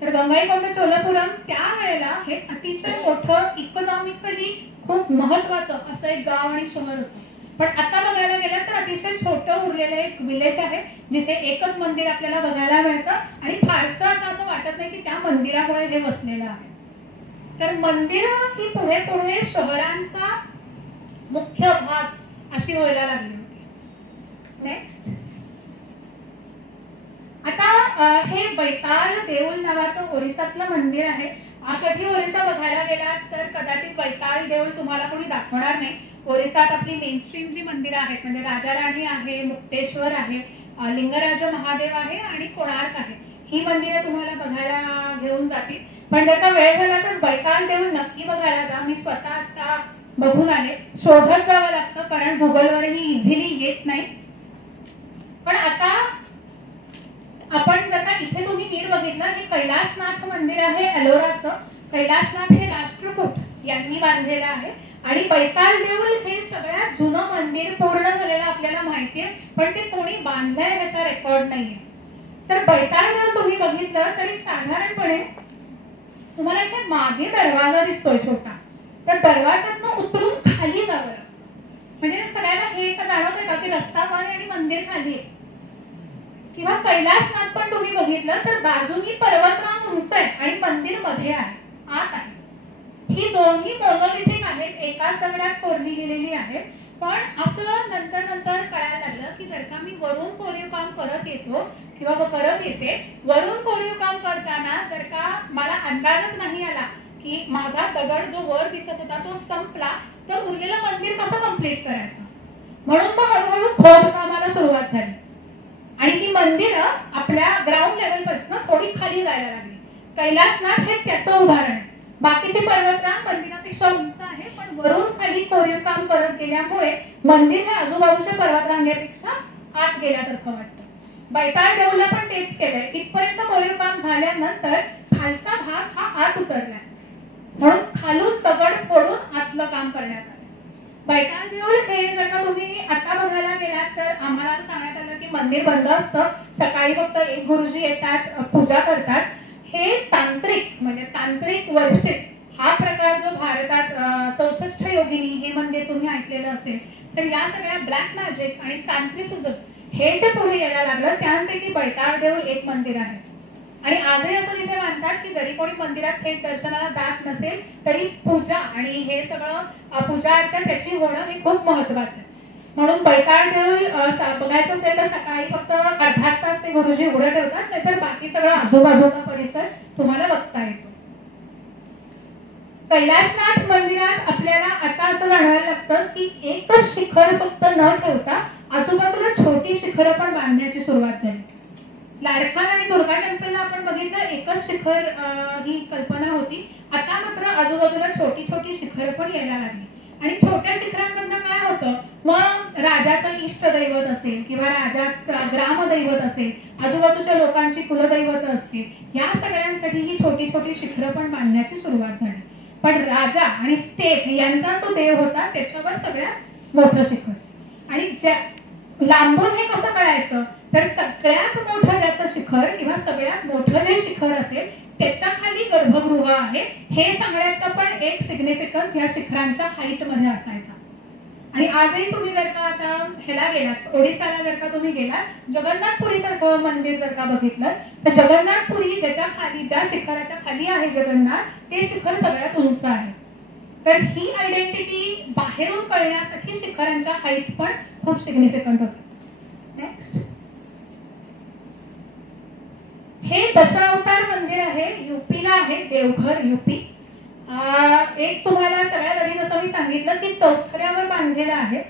तर गंगईकोंडा चोलापुरम त्यावेळेला हे अतिशय मोठं इकॉनॉमिकली खूप महत्वाचं असं एक गाव आणि शहर होतं. पण आता बघायला गेलं तर अतिशय छोटं उरलेलं एक विलेज आहे जिथे एकच मंदिर आपल्याला बघायला मिळतं आणि फारसं आता असं वाटत नाही की त्या मंदिरामुळे हे वसलेलं आहे. तर मंदिरं ही पुढे पुढे शहरांचा मुख्य भाग अशी व्हायला लागली होती. नेक्स्ट, आता हे बैताल देऊळ नावाचं ओरिसातलं मंदिर आहे. कधी ओरिसा बघायला गेलात तर कदाचित बैताल देऊळ तुम्हाला कोणी दाखवणार नाही. ओरिसात आपली मेनस्ट्रीम जी मंदिरं आहेत म्हणजे राजा राणी आहे, मुक्तेश्वर आहे, लिंगराज महादेव आहे आणि कोणार्क आहे, ही मंदिरं तुम्हाला बघायला घेऊन जातील. पण जर का वेळ झाला तर बैताल देऊळ नक्की बघायला जा. मी स्वतः आता बघून आले. शोधत जावं लागतं कारण गुगलवरही इझिली येत नाही. पण आता आपण जर का इथे तुम्ही नीट बघितलं, हे कैलाशनाथ मंदिर आहे एलोराचं. कैलाशनाथ हे राष्ट्रकूट यांनी बांधलेलं आहे आणि बैताल देऊळ हे सगळ्यात जुनं मंदिर पूर्ण झालेलं आपल्याला माहितीये, पण ते कोणी बांधलंय ह्याचा रेकॉर्ड नाहीये. तर बैताल देऊळ तुम्ही बघितलं तरी साधारणपणे तुम्हाला इथे मागे दरवाजा दिसतोय छोटा. तर दरवाजातनं उतरून खाली जावं, म्हणजे सगळ्यांना हे जाणवतंय का की रस्ता वर आणि मंदिर खाली आहे. किंवा कैलाशनाथ पण तुम्ही बघितलं तर बाजूनी पर्वतरांग उंच आहे आणि मंदिर मध्ये आहे, आत आहे. ही दोन्ही मोनोलिथिक आहेत, एकाच दगडात कोरली गेलेली आहेत. पण असं नंतर कळायला लागलं की जर का मी वरून कोरीव काम करत येतो किंवा करत येते, वरून कोरीव काम करताना जर का मला अंदाजच नाही आला की माझा दगड जो वर दिसत होता तो संपला तर उरलेलं मंदिर कसं कंप्लीट करायचं. म्हणून मग हळूहळू खोदकामाला सुरुवात झाली आणि ही मंदिरं आपल्या ग्राउंड लेवल पासून थोडी खाली जायला लागली. कैलाशनाथ हे त्याचं उदाहरण आहे. बाकीचे पर्वतरांग मंदिरापेक्षा उंच आहे, पण वरून खाली कोरीव काम करत गेल्यामुळे मंदिर हे आजूबाजूच्या पर्वतरांगेपेक्षा आत गेल्यासारखं वाटतं. बैताळ देऊळला पण तेच केलंय. इथपर्यंत कोरीव काम झाल्यानंतर खालचा भाग हा आत उतरलाय, म्हणून खालून दगड फोडून आतलं काम करण्यात आलं. बैताळ देऊळ हे जर का तुम्ही आता बघायला गेलात तर आम्हाला सांगण्यात आलं की मंदिर बंद असतं, सकाळी फक्त एक गुरुजी येतात, पूजा करतात. हे तांत्रिक म्हणजे तांत्रिक वर्षित हा प्रकार जो भारतात 64 योगिनी हे मंदिर तुम्ही ऐकलेलं असेल, तर या सगळ्या ब्लॅक मॅजिक आणि तांत्रिसिझम हे जे पुढे यायला लागलं त्यापैकी बैताळ देऊळ एक मंदिर आहे. आणि आजही असं तिथे मानतात की जरी कोणी मंदिरात थेट दर्शनाला जात नसेल तरी पूजा आणि हे सगळं पूजा अर्चा त्याची होणं हे खूप महत्वाचं आहे. म्हणून बैताळ देऊळ बघायचं असेल तर सकाळी फक्त अर्धा तास ते गुरुजी उघडं ठेवतात, नाहीतर बाकी सगळं आजूबाजूचा परिसर तुम्हाला बघता येतो. कैलाशनाथ मंदिरात आपल्याला आता असं जाणवायला लागतं की एकच शिखर फक्त न ठेवता आजूबाजूला छोटी शिखरं पण बांधण्याची सुरुवात झाली. लाडखान आणि दुर्गा टेम्पलला आपण बघितलं एकच शिखर ही कल्पना होती. आता मात्र आजूबाजूला छोटी छोटी शिखरं पण यायला लागली. आणि छोट्या शिखरांमधनं काय होतं, मग राजाचं इष्टदैवत असेल किंवा राजाचं ग्रामदैवत असेल, आजूबाजूच्या लोकांची कुलदैवत असतील, या सगळ्यांसाठी ही छोटी छोटी शिखरं पण बांधण्याची सुरुवात झाली. पण राजा आणि स्टेट यांचा तो देव होता त्याच्यावर सगळ्यात मोठं शिखर. आणि लांबून हे कसं कळायचं तर सगळ्यात मोठं ज्याचं शिखर किंवा सगळ्यात मोठं जे शिखर असेल त्याच्या खाली गर्भगृह आहे, हे सांगण्याचा पण एक सिग्निफिकन्स या शिखरांच्या हाईट मध्ये असायचा. आणि आजही तुम्ही जर का आता ह्याला गेलात, ओडिसाला जर का तुम्ही गेलात, जगन्नाथपुरी सारखं मंदिर जर का बघितलं तर जगन्नाथपुरी ज्याच्या खाली ज्या शिखराच्या खाली आहे जगन्नाथ, ते शिखर सगळ्यात उंच आहे. तर ही आयडेंटिटी बाहेरून कळण्यासाठी शिखरांच्या हाईट पण खूप सिग्निफिकंट होते. नेक्स्ट, हे दशावतार मंदिर आहे, यूपीला आहे, देवघर यूपी. एक तुम्हाला सगळ्यात आधी जसं मी सांगितलं की चौथऱ्यावर बांधलेलं आहे.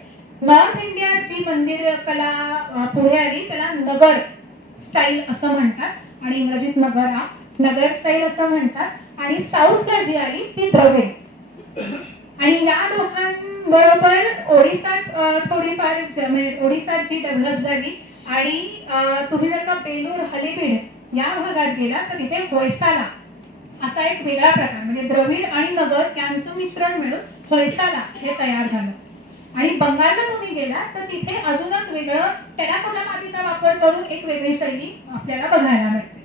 नॉर्थ इंडिया जी मंदिर कला पुढे आली त्याला नगर स्टाईल असं म्हणतात आणि इंग्रजीत नगर स्टाईल असं म्हणतात. आणि साऊथला जी आली ती द्रविड. आणि या दोघांबरोबर ओडिसात थोडीफार ओडिसात जी डेव्हलप झाली. आणि तुम्ही जर का बेलूर हलेबीड या भागात गेला तर तिथे होयसाला असा एक वेगळा प्रकार, म्हणजे द्रविड आणि नगर यांचं मिश्रण मिळून होयसाला हे तयार झालं. आणि बंगालला तुम्ही गेला तर तिथे अजूनच वेगळं टेराकोटा मातीचा वापर करून एक वेगळी शैली आपल्याला बघायला मिळते.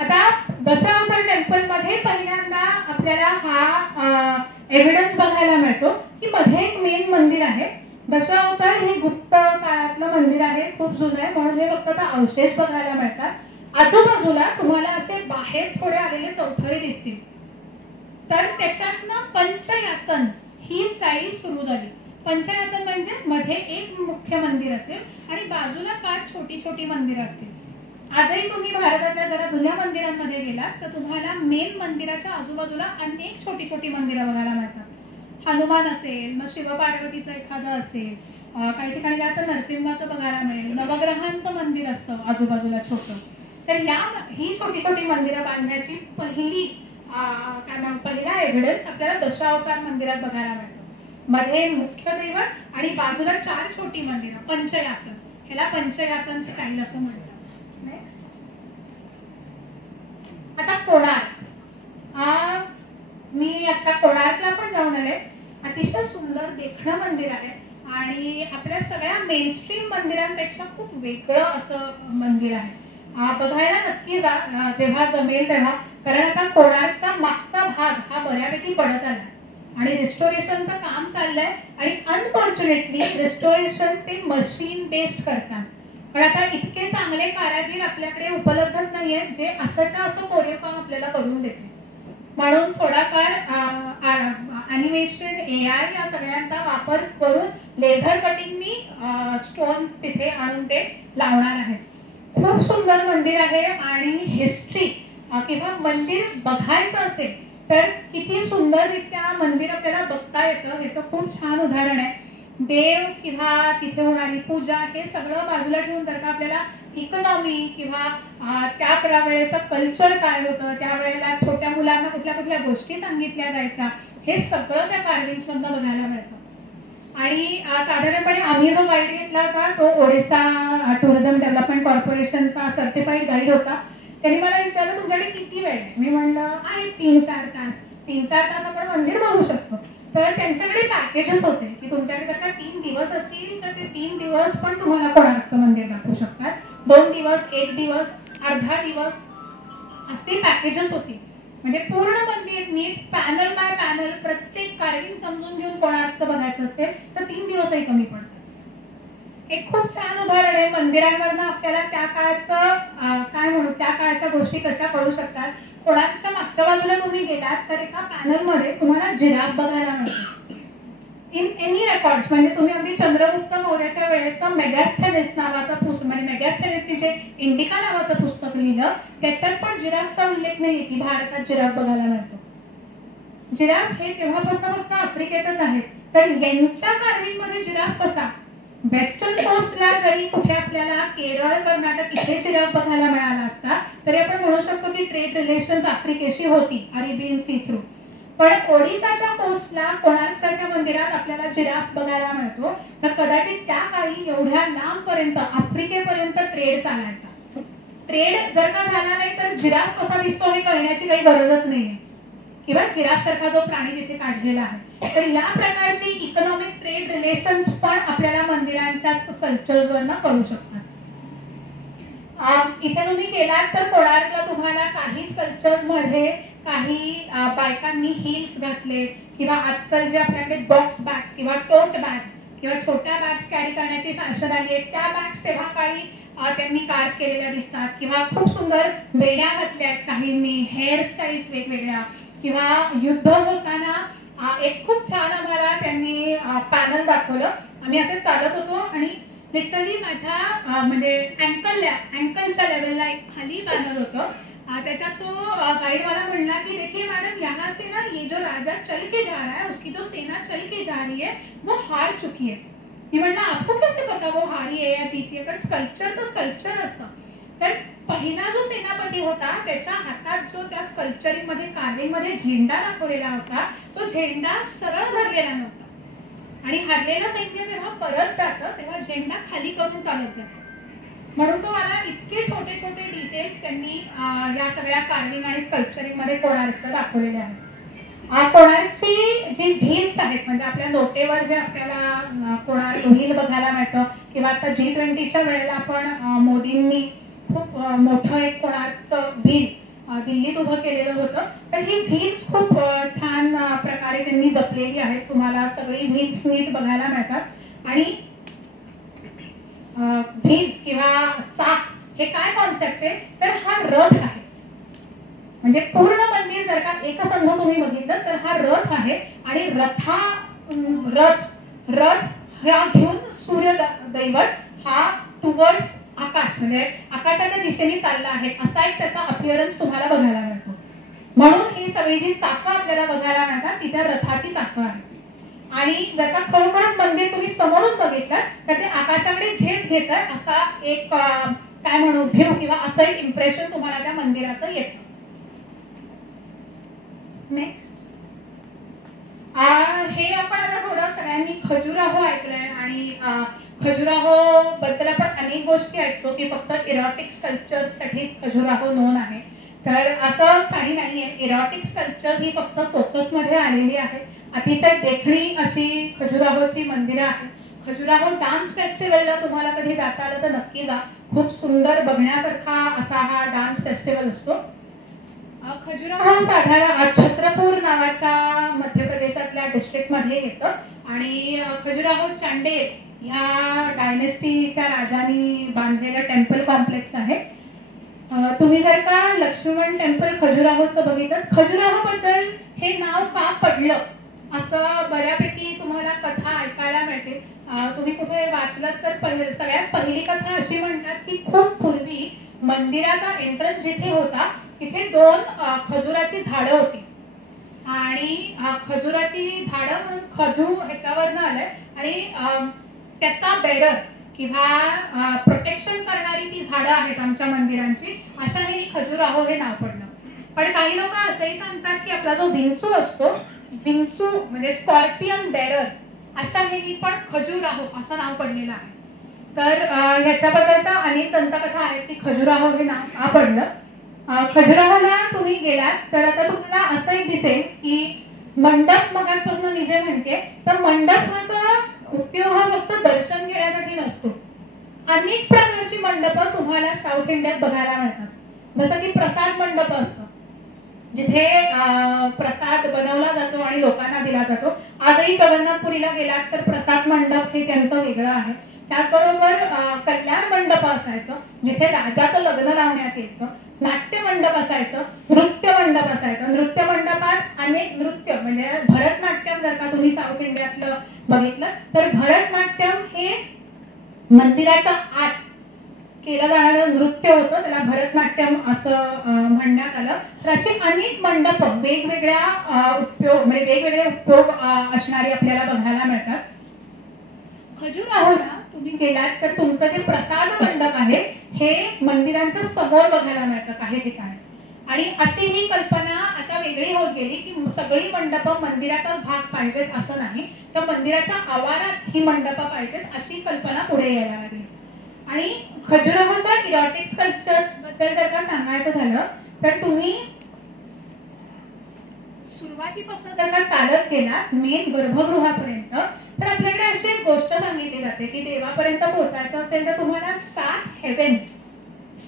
आता दशावतार टेम्पल मध्ये पहिल्यांदा आपल्याला हा एव्हिडन्स बघायला मिळतो की मध्ये एक मेन मंदिर आहे. दशावतार हे गुप्त काळातलं मंदिर आहे, खूप जुनं आहे, म्हणून हे फक्त अवशेष बघायला मिळतात. आजूबाजूला तुम्हाला असे बाहेर थोडे आलेले चौथळे दिसतील. तर त्याच्यातनं पंचयातन ही स्टाईल सुरू झाली. पंचयातन म्हणजे मध्ये एक मुख्य मंदिर असेल आणि बाजूला 5 छोटी छोटी मंदिरं असतील. आजही तुम्ही भारतातल्या जरा जुन्या मंदिरांमध्ये गेलात तर तुम्हाला मेन मंदिराच्या आजूबाजूला अनेक छोटी छोटी मंदिरं बघायला मिळतात. हनुमान असेल, मग शिवपार्वतीचं एखादं असेल, काही ठिकाणी गेला तर नरसिंहाचं बघायला मिळेल, नवग्रहांचं मंदिर असतं आजूबाजूला छोटं. तर ही छोटी छोटी मंदिरं बांधण्याची पहिला एव्हिडन्स आपल्याला दशावतार मंदिरात बघायला मिळतो. मध्ये मुख्य दैवत आणि बाजूला 4 छोटी मंदिरं, पंचयातन. ह्याला पंचयातन स्टाईल असं म्हणतात. नेक्स्ट, आता कोणार्क. मी आता कोणार्कला पण जाऊन आले. अतिशय सुंदर देखणं मंदिर आहे आणि आपल्या सगळ्या मेनस्ट्रीम मंदिरांपेक्षा खूप वेगळं असं मंदिर आहे. बघायला नक्की जा जेव्हा जमेल तेव्हा, कारण आता कोणार्कचा मागचा भाग हा बऱ्यापैकी पडत आला आणि रिस्टोरेशनचं काम चाललंय. आणि अनफॉर्च्युनेटली रिस्टोरेशन ते मशीन बेस्ड करतात, पण आता इतके चांगले कारागीर आपल्याकडे उपलब्धच नाहीये जे असंच्या असं कोरीव काम आपल्याला करून देते. म्हणून थोडाफार ॲनिमेशन, AI या सगळ्यांचा वापर करून लेझर कटिंगनी स्टोन तिथे आणून ते लावणार आहे. खूप सुंदर मंदिर आहे आणि हिस्ट्री किंवा मंदिर बघायचं असेल तर किती सुंदररित्या मंदिर आपल्याला बघता येतं ह्याचं खूप छान उदाहरण आहे. देव किंवा तिथे होणारी पूजा हे सगळं बाजूला ठेवून जर का आपल्याला इकॉनॉमी किंवा त्या वेळेचं कल्चर काय होतं, त्यावेळेला छोट्या मुलांना कुठल्या कुठल्या गोष्टी सांगितल्या जायच्या, हे सगळं त्या कार्विंग्स मधनं बघायला मिळतं. आणि साधारणपणे आम्ही जो गाईड घेतला होता तो ओडिसा टुरिझम डेव्हलपमेंट कॉर्पोरेशनचा सर्टिफाईड गाईड होता. त्यांनी मला विचारलं तुमच्याकडे किती वेळ आहे. मी म्हणलं आहे 3-4 तास. 3-4 तास आपण मंदिर बघू शकतो. तर त्यांच्याकडे पॅकेजेस होते की तुमच्याकडे जर का 3 दिवस असतील तर ते 3 दिवस पण तुम्हाला कोणार्कचं मंदिर दाखवू शकतात. 2 दिवस, 1 दिवस, अर्धा दिवस असे पॅकेजेस होती. म्हणजे पूर्ण मंदिर नीट पॅनल बाय पॅनल प्रत्येक कार्विंग समजून घेऊन कोणार्कचं बघायचं असेल तर 3 दिवसही कमी पडतात. एक खूप छान उदाहरण आहे. मंदिरांवरनं आपल्याला त्या काळाचं काय म्हणू, त्या काळाच्या गोष्टी कशा कळू शकतात. कोणार्कच्या मागच्या बाजूला तुम्ही गेलात तर एका पॅनल मध्ये तुम्हाला जिराफ बघायला मिळतो. इन एनी रेकॉर्ड्स, म्हणजे तुम्ही अगदी चंद्रगुप्त मौर्याच्या वेळेचं मेगॅस्थेनिस नावाचं पुस्तक, म्हणजे मेगॅस्थेनिसनी जे इंडिका नावाचं पुस्तक लिहिलं त्याच्यात पण जिराफचा उल्लेख नाहीये की भारतात जिराफ बघायला मिळतो. जिराफ हे तेव्हापासून फक्त आफ्रिकेतच आहेत. तर यांच्या कार्विंग मध्ये जिराफ कसा, वेस्टर्न कोस्टला जरी कुठे आपल्याला केरळ, कर्नाटक इथे जिराफ बघायला मिळाला असता तरी आपण म्हणू शकतो की ट्रेड रिलेशन्स आफ्रिकेशी होती अरेबियन सी थ्रू. पण ओडिसाच्या कोस्टला कोणार्क सारख्या मंदिरात आपल्याला जिराफ बघायला मिळतो. तर कदाचित त्या काळी एवढ्या लांबपर्यंत आफ्रिकेपर्यंत ट्रेड चालायचा. ट्रेड जर का झाला नाही तर जिराफ कसा दिसतो हे कळण्याची काही गरजच नाहीये, किंवा जिराफ सारखा जो प्राणी तिथे काढलेला आहे. तर या प्रकारची इकॉनॉमिक ट्रेड रिलेशन्स पण आपल्याला मंदिरांच्या कल्चर्सवरनं कळू शकतात. इथे तुम्ही गेलात तर कोणार्कला तुम्हाला काही स्कल्पचर्स मध्ये काही बायकांनी हिल्स घातले किंवा आजकाल जे आपल्याकडे बॉक्स बॅग्स किंवा टोट बॅग किंवा छोट्या बॅग्स कॅरी करण्याची फॅशन आली आहे त्या बॅग्स तेव्हा काळी त्यांनी कार्व केलेल्या दिसतात. किंवा खूप सुंदर वेण्या घातल्या आहेत काहींनी, हेअरस्टाईल्स वेगवेगळ्या, किंवा युद्ध होताना एक खूप छान आम्हाला त्यांनी पॅनल दाखवलं. आम्ही असे चालत होतो आणि लिटरली माझ्या म्हणजे अँकलच्या लेवलला एक खाली पॅनल होतं. त्याच्यात तो गाइड वाला म्हणला की देखिए मैडम, यहाँ से ना ये जो राजा चल के जा रहा है, उसकी जो सेना चल के जा रही है वो हार चुकी है. मी म्हणलं आपको कैसे पता वो हारी है या जीती है? कारण स्कल्पचर तर स्कल्पचर असतं. तर पहिला जो सेनापती होता त्याच्या हातात जो त्या स्कल्पचरिंगमध्ये कार्विंगमध्ये झेंडा दाखवलेला होता, तो झेंडा सरळ धरलेला नव्हता आणि हारलेलं सैन्य जेव्हा परत जातं तेव्हा झेंडा खाली करून चालत जातं. म्हणून तो मला इतके छोटे छोटे डिटेल्स त्यांनी या सगळ्या कार्विंग आणि स्कल्पचरिंग मध्ये कोणार्कचं दाखवलेले आहेत. कोणार्कची जी व्हील्स आहेत म्हणजे आपल्या नोटेवर जे आपल्याला कोणार्क व्हील बघायला मिळतं किंवा आता G20च्या वेळेला आपण मोदींनी खूप मोठं एक कोणार्कचं व्हील दिल्लीत उभं केलेलं होतं. तर ही व्हील्स खूप छान प्रकारे त्यांनी जपलेली आहेत. तुम्हाला सगळी व्हील्स नीट बघायला मिळतात. आणि व्हील्स किंवा चाक हे काय कॉन्सेप्ट आहे तर हा रथ आहे. म्हणजे पूर्ण मंदिर जर का एकसंध तुम्ही बघितलं तर हा रथ आहे आणि रथ हा घेऊन सूर्य दैवत हा टुवर्ड्स आकाश म्हणजे आकाशाच्या दिशेने चालला आहे असा एक त्याचा अपीअरन्स तुम्हाला बघायला मिळतो. म्हणून ही सगळी जी चाकं आपल्याला बघायला मिळतात ती त्या रथाची चाकं आहेत. आणि जर का खरोखरच मंदिर तुम्ही समोरून बघितलं तर ते आकाशाकडे झेप घेत आहे असा एक काय म्हणू व्ह्यू किंवा असं एक इम्प्रेशन तुम्हाला त्या मंदिराचं येतं. नेक्स्ट हे आपण आता थोडं सगळ्यांनी खजुराहो ऐकलंय आणि खजुराहो बद्दल आपण अनेक गोष्टी ऐकतो की फक्त इरॉटिक स्कल्पचर्स साठीच खजुराहो नोन आहे. तर असं काही नाहीये. इरॉटिक स्कल्पचर्स ही फक्त फोकसमध्ये आलेली आहे. अतिशय देखणी अशी खजुराहोची मंदिरं आहेत. खजुराहो डान्स फेस्टिवलला तुम्हाला कधी जाता आलं तर नक्की जा. खूप सुंदर बघण्यासारखा असा हा डान्स फेस्टिवल असतो. खजुराहो साधारण छत्रपूर नावाच्या मध्य प्रदेशातल्या डिस्ट्रिक्टमध्ये येतं आणि खजुराहो चांडेल ह्या डायनेस्टीच्या राजांनी बांधलेलं टेम्पल कॉम्प्लेक्स आहे. तुम्ही जर का लक्ष्मण टेम्पल खजुराहोचं बघितलं, खजुराहो बद्दल हे नाव का पडलं असं बऱ्यापैकी तुम्हाला कथा ऐकायला मिळते. तुम्ही कुठे वाचलात तर सगळ्यात पहिली कथा अशी म्हणतात की खूप पूर्वी मंदिराचा एंट्रन्स जिथे होता तिथे 2 खजुराची झाडं होती आणि खजुराची झाडं म्हणून खजू ह्याच्यावरनं आलंय आणि त्याचा बेरर किंवा प्रोटेक्शन करणारी ती झाडं आहेत आमच्या मंदिरांची अशा हे खजुराहो हे नाव पडलं. पण काही लोक असंही सांगतात की आपला जो विंचू असतो, विंचू म्हणजे स्कॉर्पियन बेरर, अशा हे पण खजुराहो असं नाव पडलेलं आहे. तर ह्याच्याबद्दलच्या अनेक दंतकथा आहेत की खजुराहो हे नाव का पडलं. खजुराहोला तुम्ही गेलात तर आता तुम्हाला असं एक दिसेल की मंडप मगापासून मी जे म्हणते तर मंडपाचा उपयोग हा फक्त दर्शन घेण्यासाठी नसतो. अनेक प्रकारची मंडपं तुम्हाला साऊथ इंडियात बघायला मिळतात. जसं की प्रसाद मंडप असतं जिथे प्रसाद बनवला जातो आणि लोकांना दिला जातो. आजही जगन्नाथपुरीला गेलात तर प्रसाद मंडप हे त्यांचं वेगळं आहे. त्याचबरोबर कल्याण मंडप असायचं जिथे राजाचं लग्न लावण्यात यायचं. नाट्य मंडप असायचं, नृत्य मंडप असायचं. नृत्य मंडपात अनेक नृत्य म्हणजे भरतनाट्यम जर का तुम्ही साऊथ इंडियातलं बघितलं तर भरतनाट्यम हे मंदिराच्या आत केलं जाणारं नृत्य होतं, त्याला भरतनाट्यम असं म्हणण्यात आलं. तर अशी अनेक मंडप वेगवेगळ्या उपयोग म्हणजे वेगवेगळे उपयोग असणारी आपल्याला बघायला मिळतात. खजुराहोला तुम्ही गेलात तर तुमचं जे प्रसाद मंडप आहे हे मंदिरांच्या समोर बघायला मिळतं काही ठिकाणी. आणि अशी ही कल्पना आता वेगळी होत गेली की सगळी मंडपं मंदिराचा भाग पाहिजेत असं नाही, तर मंदिराच्या आवारात ही मंडपं पाहिजेत अशी कल्पना पुढे यायला लागली. आणि खजुराहोच्या इरॉटिक स्कल्पचर्स बद्दल जर का सांगायचं झालं तर तुम्ही सुरुवातीपासून जर का चालत गेला मेन गर्भगृहापर्यंत तर आपल्याकडे अशी एक गोष्ट सांगितली जाते की देवापर्यंत पोहोचायचं असेल तर तुम्हाला 7 हेव्हन्स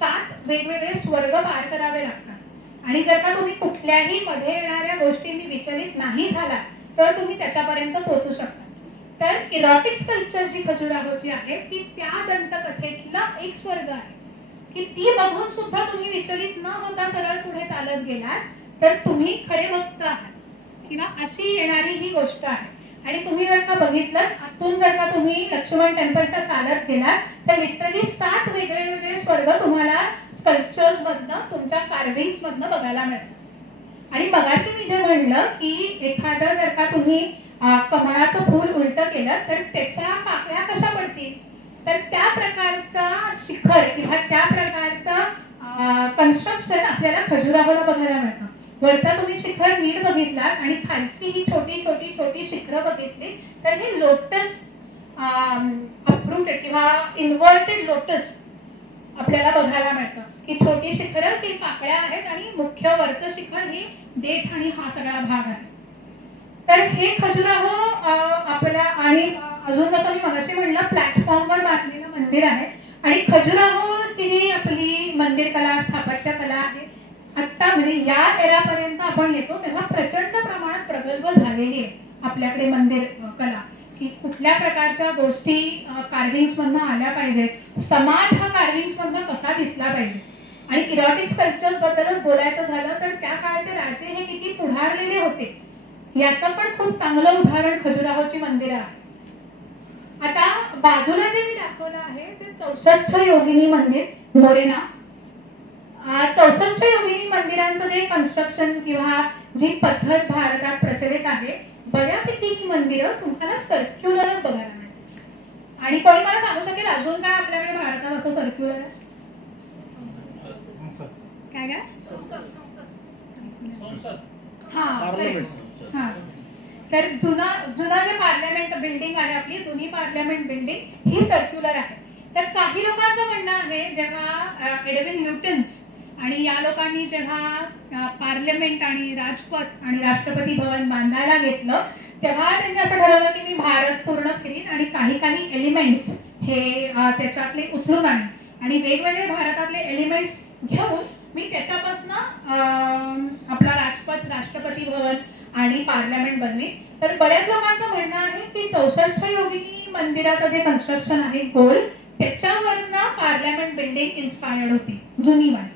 7 वेगवेगळे स्वर्ग पार करावे लागतात. आणि जर का तुम्ही कुठल्याही मध्ये येणाऱ्या गोष्टींनी विचलित नाही झाला तर तुम्ही त्याच्यापर्यंत पोहोचू शकता. तर इरॉटिक स्कल्पचर जी खजुराहोची आहे ती त्या दंतकथेतला एक स्वर्ग आहे की ती बघून सुद्धा तुम्ही विचलित न होता सरळ पुढे चालत गेलात तर तुम्ही खरे भक्त आहात. किंवा अशी येणारी ही गोष्ट आहे. आणि तुम्ही जर का बघितलं आतून जर का तुम्ही लक्ष्मण टेम्पलच्या चालत गेलात तर लिटरली 7 वेगळे वेगळे स्वर्ग तुम्हाला स्कल्पचर्स मधनं तुमच्या कार्विंग्स मधनं बघायला मिळतात. आणि मगाशी मी जे म्हणलं की एखादं जर का तुम्ही कमळाचं फूल उलट केलं तर त्याच्या पाकळ्या कशा पडतील, तर त्या प्रकारचा शिखर किंवा त्या प्रकारचं कन्स्ट्रक्शन आपल्याला खजुराहोला बघायला मिळतं. वरचा तुम्ही शिखर नीट बघितलात आणि खालची ही छोटी छोटी छोटी शिखरं बघितली तर हे लोटस अप्रूटेड किंवा इन्व्हर्टेड लोटस आपल्याला बघायला मिळतं. ही छोटी शिखरं ही पाकळ्या आहेत आणि मुख्य वरचं शिखर ही देठ आणि हा सगळा भाग आहे. तर हे खजुराहो आपल्या आणि अजून जसं मी मगाशी म्हणलं प्लॅटफॉर्मवर बांधलेलं मंदिर आहे. आणि खजुराहोची ही आपली मंदिर कला स्थापत्य कला आहे आत्ता म्हणजे या एरापर्यंत आपण येतो तेव्हा प्रचंड प्रमाणात प्रगल्भ झालेली आहे आपल्याकडे मंदिर कला, की कुठल्या प्रकारच्या गोष्टी कार्विंग्स मधनं आल्या पाहिजेत, समाज हा कार्विंग्स मधनं कसा दिसला पाहिजे. आणि इरॉटिक स्कल्पचर्स बद्दलच बोलायचं झालं तर त्या काळचे राजे हे किती पुढारलेले होते याचं पण खूप चांगलं उदाहरण खजुराहोची मंदिरं आहे. आता बाजूला जे मी दाखवलं आहे ते 64 योगिनी मंदिर मोरेना. 64 योगिनी मंदिरांचं जे कन्स्ट्रक्शन किंवा जी पद्धत भारतात प्रचलित आहे बऱ्यापैकी ही मंदिरं तुम्हाला सर्क्युलरच बघायला मिळतात. आणि कोणी मला सांगू शकेल अजून काय आपल्याकडे भारतात असं सर्क्युलर आहे? काय काय हा तर जुना जे पार्लमेंट बिल्डिंग आहे आपली जुनी पार्लमेंट बिल्डिंग ही सर्क्युलर आहे. तर काही लोकांचं म्हणणं आहे जेव्हा एडविन ल्युटन्स आणि या लोकांनी जेव्हा पार्लमेंट आणि राजपथ आणि राष्ट्रपती भवन बांधायला घेतलं तेव्हा त्यांनी असं ठरवलं की मी भारत पूर्ण फिरीन आणि काही एलिमेंट्स हे त्याच्यातले उचलून आणीन आणि वेगवेगळे भारतातले एलिमेंट्स घेऊन मी त्याच्यापासून आपला राजपथ राष्ट्रपती भवन आणि पार्लमेंट बनवी. तर बऱ्याच लोकांचं म्हणणं आहे की 64 योगिनी मंदिराचं जे कन्स्ट्रक्शन आहे गोल त्याच्यावरनं पार्लमेंट बिल्डिंग इन्स्पायर्ड होती जुनी वाली.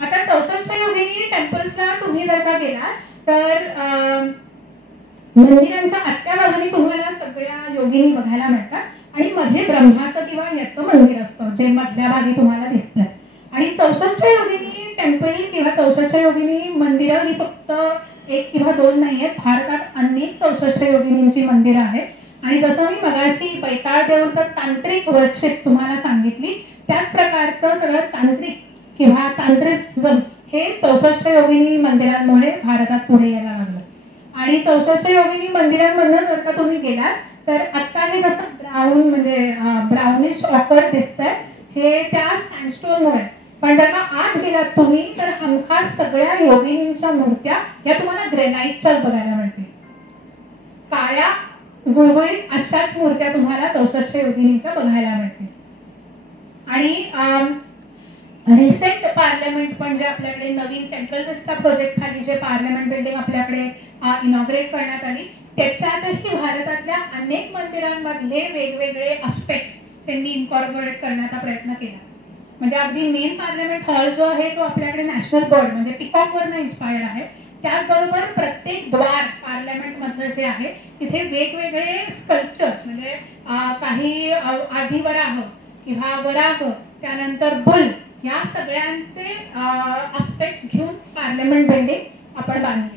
आता 64 योगिनी टेम्पल्सला तुम्ही जर का गेला तर मंदिरांच्या आतल्या बाजूने तुम्हाला सगळ्या योगिनी बघायला मिळतात आणि मध्ये ब्रह्माचं किंवा याचं मंदिर असतं जे मधल्या भागी तुम्हाला दिसतं. आणि 64 योगिनी टेम्पल किंवा 64 योगिनी मंदिरं ही फक्त 1 किंवा 2 नाही आहेत. भारतात अनेक 64 योगिनींची मंदिरं आहेत. आणि जसं मी मगाशी बैताळ देऊळचं तांत्रिक वर्कशिप तुम्हाला सांगितली त्याच प्रकारचं सगळं तांत्रिक किंवा तांत्रिक हे 64 योगिनी मंदिरांमुळे भारतात पुढे यायला लागलं. आणि 64 योगिनी मंदिरांमधनं जर का तुम्ही गेलात तर आता हे जसं ब्राऊन म्हणजे ब्राउनिश ऑकर दिसतंय हे त्या सँडस्टोनमुळे. पण जर का आत गेलात तुम्ही तर हमखास सगळ्या योगिनींच्या मूर्त्या या तुम्हाला ग्रेनाइटच्याच बघायला मिळतील. काळ्या गुळगुळीत अशाच मूर्त्या तुम्हाला 64 योगिनीच्या बघायला मिळतील. आणि रिसेंट पार्लमेंट पण जे आपल्याकडे नवीन सेंट्रल विस्टा प्रोजेक्ट खाली जे पार्लमेंट बिल्डिंग आपल्याकडे इनॉग्रेट करण्यात आली त्याच्यातही भारतातल्या अनेक मंदिरांमधले वेगवेगळे अस्पेक्ट्स त्यांनी इन्कॉर्पोरेट करण्याचा प्रयत्न केला. म्हणजे अगदी मेन पार्लमेंट हॉल जो आहे तो आपल्याकडे नॅशनल बर्ड म्हणजे पिकॉकवरनं इन्स्पायर्ड आहे. त्याचबरोबर प्रत्येक द्वार पार्लमेंट मधलं जे आहे तिथे वेगवेगळे स्कल्पचर्स म्हणजे काही आदिवराह किंवा वराह त्यानंतर बुल या सगळ्यांचे अस्पेक्ट्स घेऊन पार्लमेंट बिल्डिंग आपण बांधली.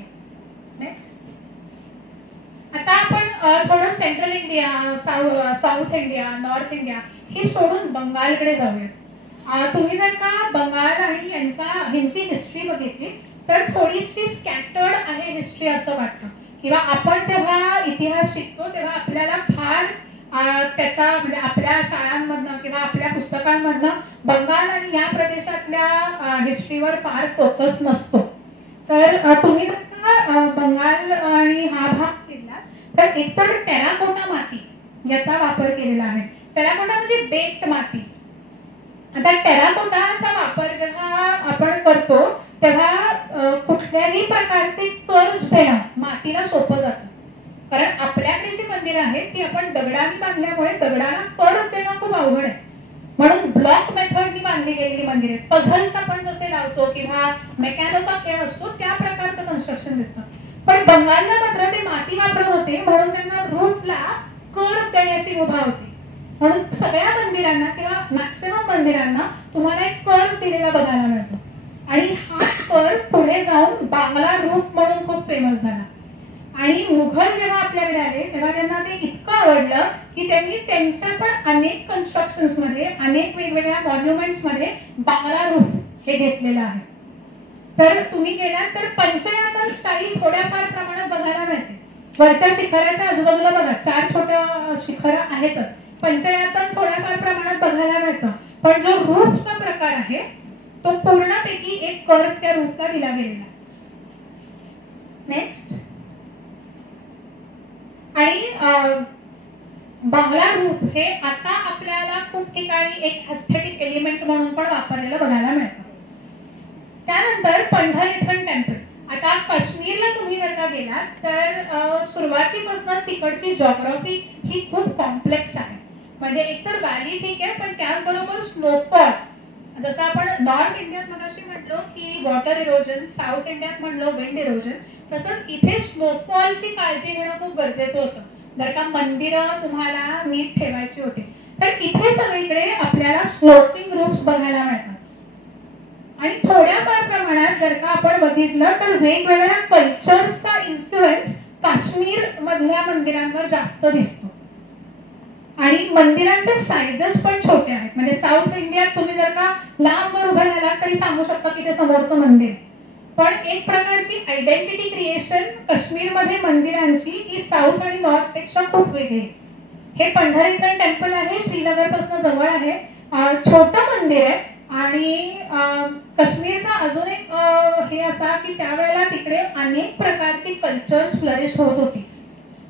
आता आपण थोडं central India south India north India हे सोडून बंगालकडे जाऊया. तुम्ही जर का बंगाल आणि यांची हिस्ट्री बघितली तर थोडीशी स्कॅटर्ड आहे हिस्ट्री असं वाटतं. किंवा आपण जेव्हा इतिहास शिकतो तेव्हा आपल्याला फार त्याचा म्हणजे आपल्या शाळांमधनं किंवा आपल्या पुस्तकांमधनं बंगाल आणि या प्रदेशातल्या हिस्ट्रीवर फार फोकस नसतो. तर तुम्ही जर का बंगाल आणि हा भाग केला तर एकतर टेराकोटा माती याचा वापर केलेला आहे. टेराकोटा म्हणजे बेक्ड माती. आता टेराकोटाचा वापर जेव्हा आपण करतो तेव्हा कुठल्याही प्रकारचे कर्ज देणं मातीला सोपं जातं. कारण आपल्याकडे जी मंदिरं आहेत ती आपण दगडाने बांधल्यामुळे दगडाला कर्ज देणं खूप अवघड आहे. म्हणून ब्लॉक मेथडनी बांधली गेलेली मंदिरे पझल्स आपण जसे लावतो किंवा मेकॅनोचा खेळ असतो त्या प्रकारचं कन्स्ट्रक्शन दिसतं. पण बंगालला मात्र ते माती वापरत होते, म्हणून त्यांना रूफला कर्व देण्याची मुभा होती. म्हणून सगळ्या मंदिरांना किंवा मॅक्सिमम मंदिरांना तुम्हाला एक कर्व दिलेला बघायला मिळतो. आणि हा कर्व पुढे जाऊन बांगला रूफ म्हणून खूप फेमस झाला. आणि मुघल जेव्हा आपल्याकडे आले तेव्हा त्यांना ते इतकं आवडलं की त्यांनी त्यांच्या पण अनेक कन्स्ट्रक्शन्स मध्ये, अनेक वेगवेगळ्या मॉन्युमेंट्स मध्ये बांगला रूफ हे घेतलेलं आहे. तर तुम्ही गेलात तर पंचयातन स्टाईल थोड्याफार प्रमाणात बघायला मिळते. वरच्या शिखराच्या आजूबाजूला बघा 4 छोट्या शिखर आहेतच. पंचयातन थोड्याफार प्रमाणात बघायला मिळतं, पण जो रूफचा प्रकार आहे तो पूर्णपैकी एक कर्व त्या रूफला दिला गेलेला. नेक्स्ट. आणि बांगला रूफ हे आता आपल्याला खूप ठिकाणी एक एस्थेटिक एलिमेंट म्हणून पण वापरलेलं बघायला मिळतं. त्यानंतर पंढरीथन टेम्पल. आता काश्मीरला तुम्ही जर का गेलात तर सुरुवातीपासून तिकडची जॉग्राफी ही खूप कॉम्प्लेक्स आहे. म्हणजे एकतर व्हॅली ठीक आहे, पण त्याचबरोबर स्नोफॉल, जसं आपण नॉर्थ इंडियात मगाशी म्हटलो की वॉटर इरोजन, साऊथ इंडियात म्हणलो विंड इरोजन, तसंच इथे स्नोफॉलची काळजी घेणं खूप गरजेचं होतं जर का मंदिरं तुम्हाला नीट ठेवायची होती. तर इथे सगळीकडे आपल्याला स्लोपिंग रूफ्स बघायला मिळतात. आणि थोड्याफार प्रमाणात जर का आपण बघितलं तर वेगवेगळ्या कल्चर्सचा इन्फ्लुएन्स काश्मीर मधल्या मंदिरांवर जास्त दिसतो. आणि मंदिरांचे साइजेस पण छोटे आहेत. म्हणजे साऊथ इंडियात तुम्ही जर का लांबवर उभं राहिलात तरी सांगू शकता की ते समोरचं मंदिर. पण एक प्रकारची आयडेंटिटी क्रिएशन काश्मीरमध्ये मंदिरांची ही साऊथ आणि नॉर्थ पेक्षा खूप वेगळी आहे. हे पंढरीथन टेम्पल आहे, श्रीनगर पासून जवळ आहे, छोटं मंदिर आहे. आणि काश्मीरचा अजून एक हे असा की त्यावेळेला तिकडे अनेक प्रकारची कल्चर्स फ्लरिश होत होती,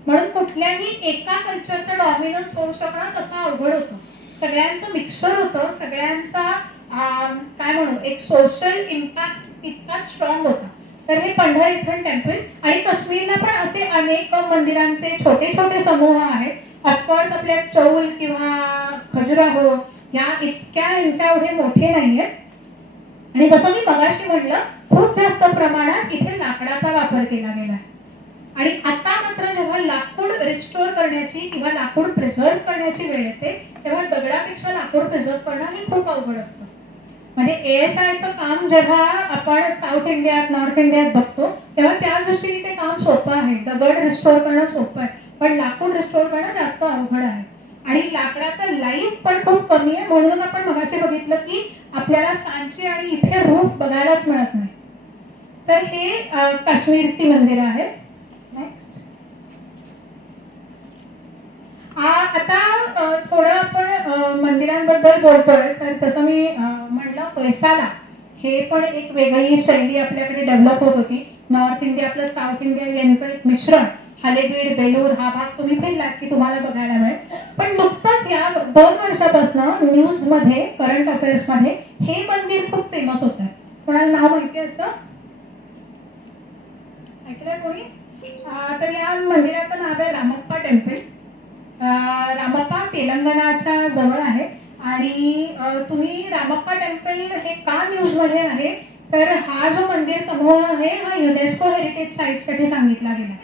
म्हणून कुठल्याही एका कल्चरचं डॉमिनन्स होऊ शकणं तसं अवघड होतं. सगळ्यांचं मिक्सर होतं, सगळ्यांचा काय म्हणू एक सोशल इम्पॅक्ट तितकाच स्ट्रॉंग होता. तर हे पंढरीथन टेम्पल. आणि काश्मीरला पण असे अनेक मंदिरांचे छोटे छोटे समूह आहेत. ऑफकोर्स आपल्या चौल किंवा खजुराहो या इतक्या यांच्या एवढे मोठे नाहीयेत. आणि जसं मी मगाशी म्हटलं खूप जास्त प्रमाणात इथे लाकडाचा वापर केला गेला आहे. आणि आता मात्र जेव्हा लाकूड रिस्टोर करण्याची किंवा लाकूड प्रिझर्व्ह करण्याची वेळ येते तेव्हा दगडापेक्षा लाकूड प्रिझर्व्ह करणं हे खूप अवघड असतं. म्हणजे ASIचं काम जेव्हा आपण साऊथ इंडियात, नॉर्थ इंडियात बघतो तेव्हा त्या दृष्टीने ते काम सोपं आहे. दगड रिस्टोर करणं सोपं आहे, पण लाकूड रिस्टोर करणं जास्त अवघड आहे. आणि लाकडाचं लाईफ पण खूप कमी आहे, म्हणून आपण मगाशी बघितलं की आपल्याला सांची आणि इथे रूफ बघायलाच मिळत नाही. तर हे काश्मीरची मंदिरं आहेत. नेक्स्ट. आता थोडं आपण मंदिरांबद्दल बोलतोय तर तसं मी म्हटलं फैसाला हे पण एक वेगळी शैली आपल्याकडे डेव्हलप होत होती. North India plus south India यांचं एक मिश्रण. हलेबीड, बेलूर हा भाग तुम्ही फिरलात की तुम्हाला बघायला मिळेल. पण नुकतंच या 2 वर्षापासून न्यूज मध्ये, करंट अफेअर्स मध्ये हे मंदिर खूप फेमस होत आहे. कोणाला नाव माहिती याचं? ऐकलंय कोणी? तर या मंदिराचं नाव आहे रामप्पा टेम्पल. रामप्पा तेलंगणाच्या जवळ आहे. आणि तुम्ही रामप्पा टेम्पल हे का न्यूज मध्ये आहे तर हा जो मंदिर समूह आहे हा युनेस्को हेरिटेज साईट साठी सांगितला गेला.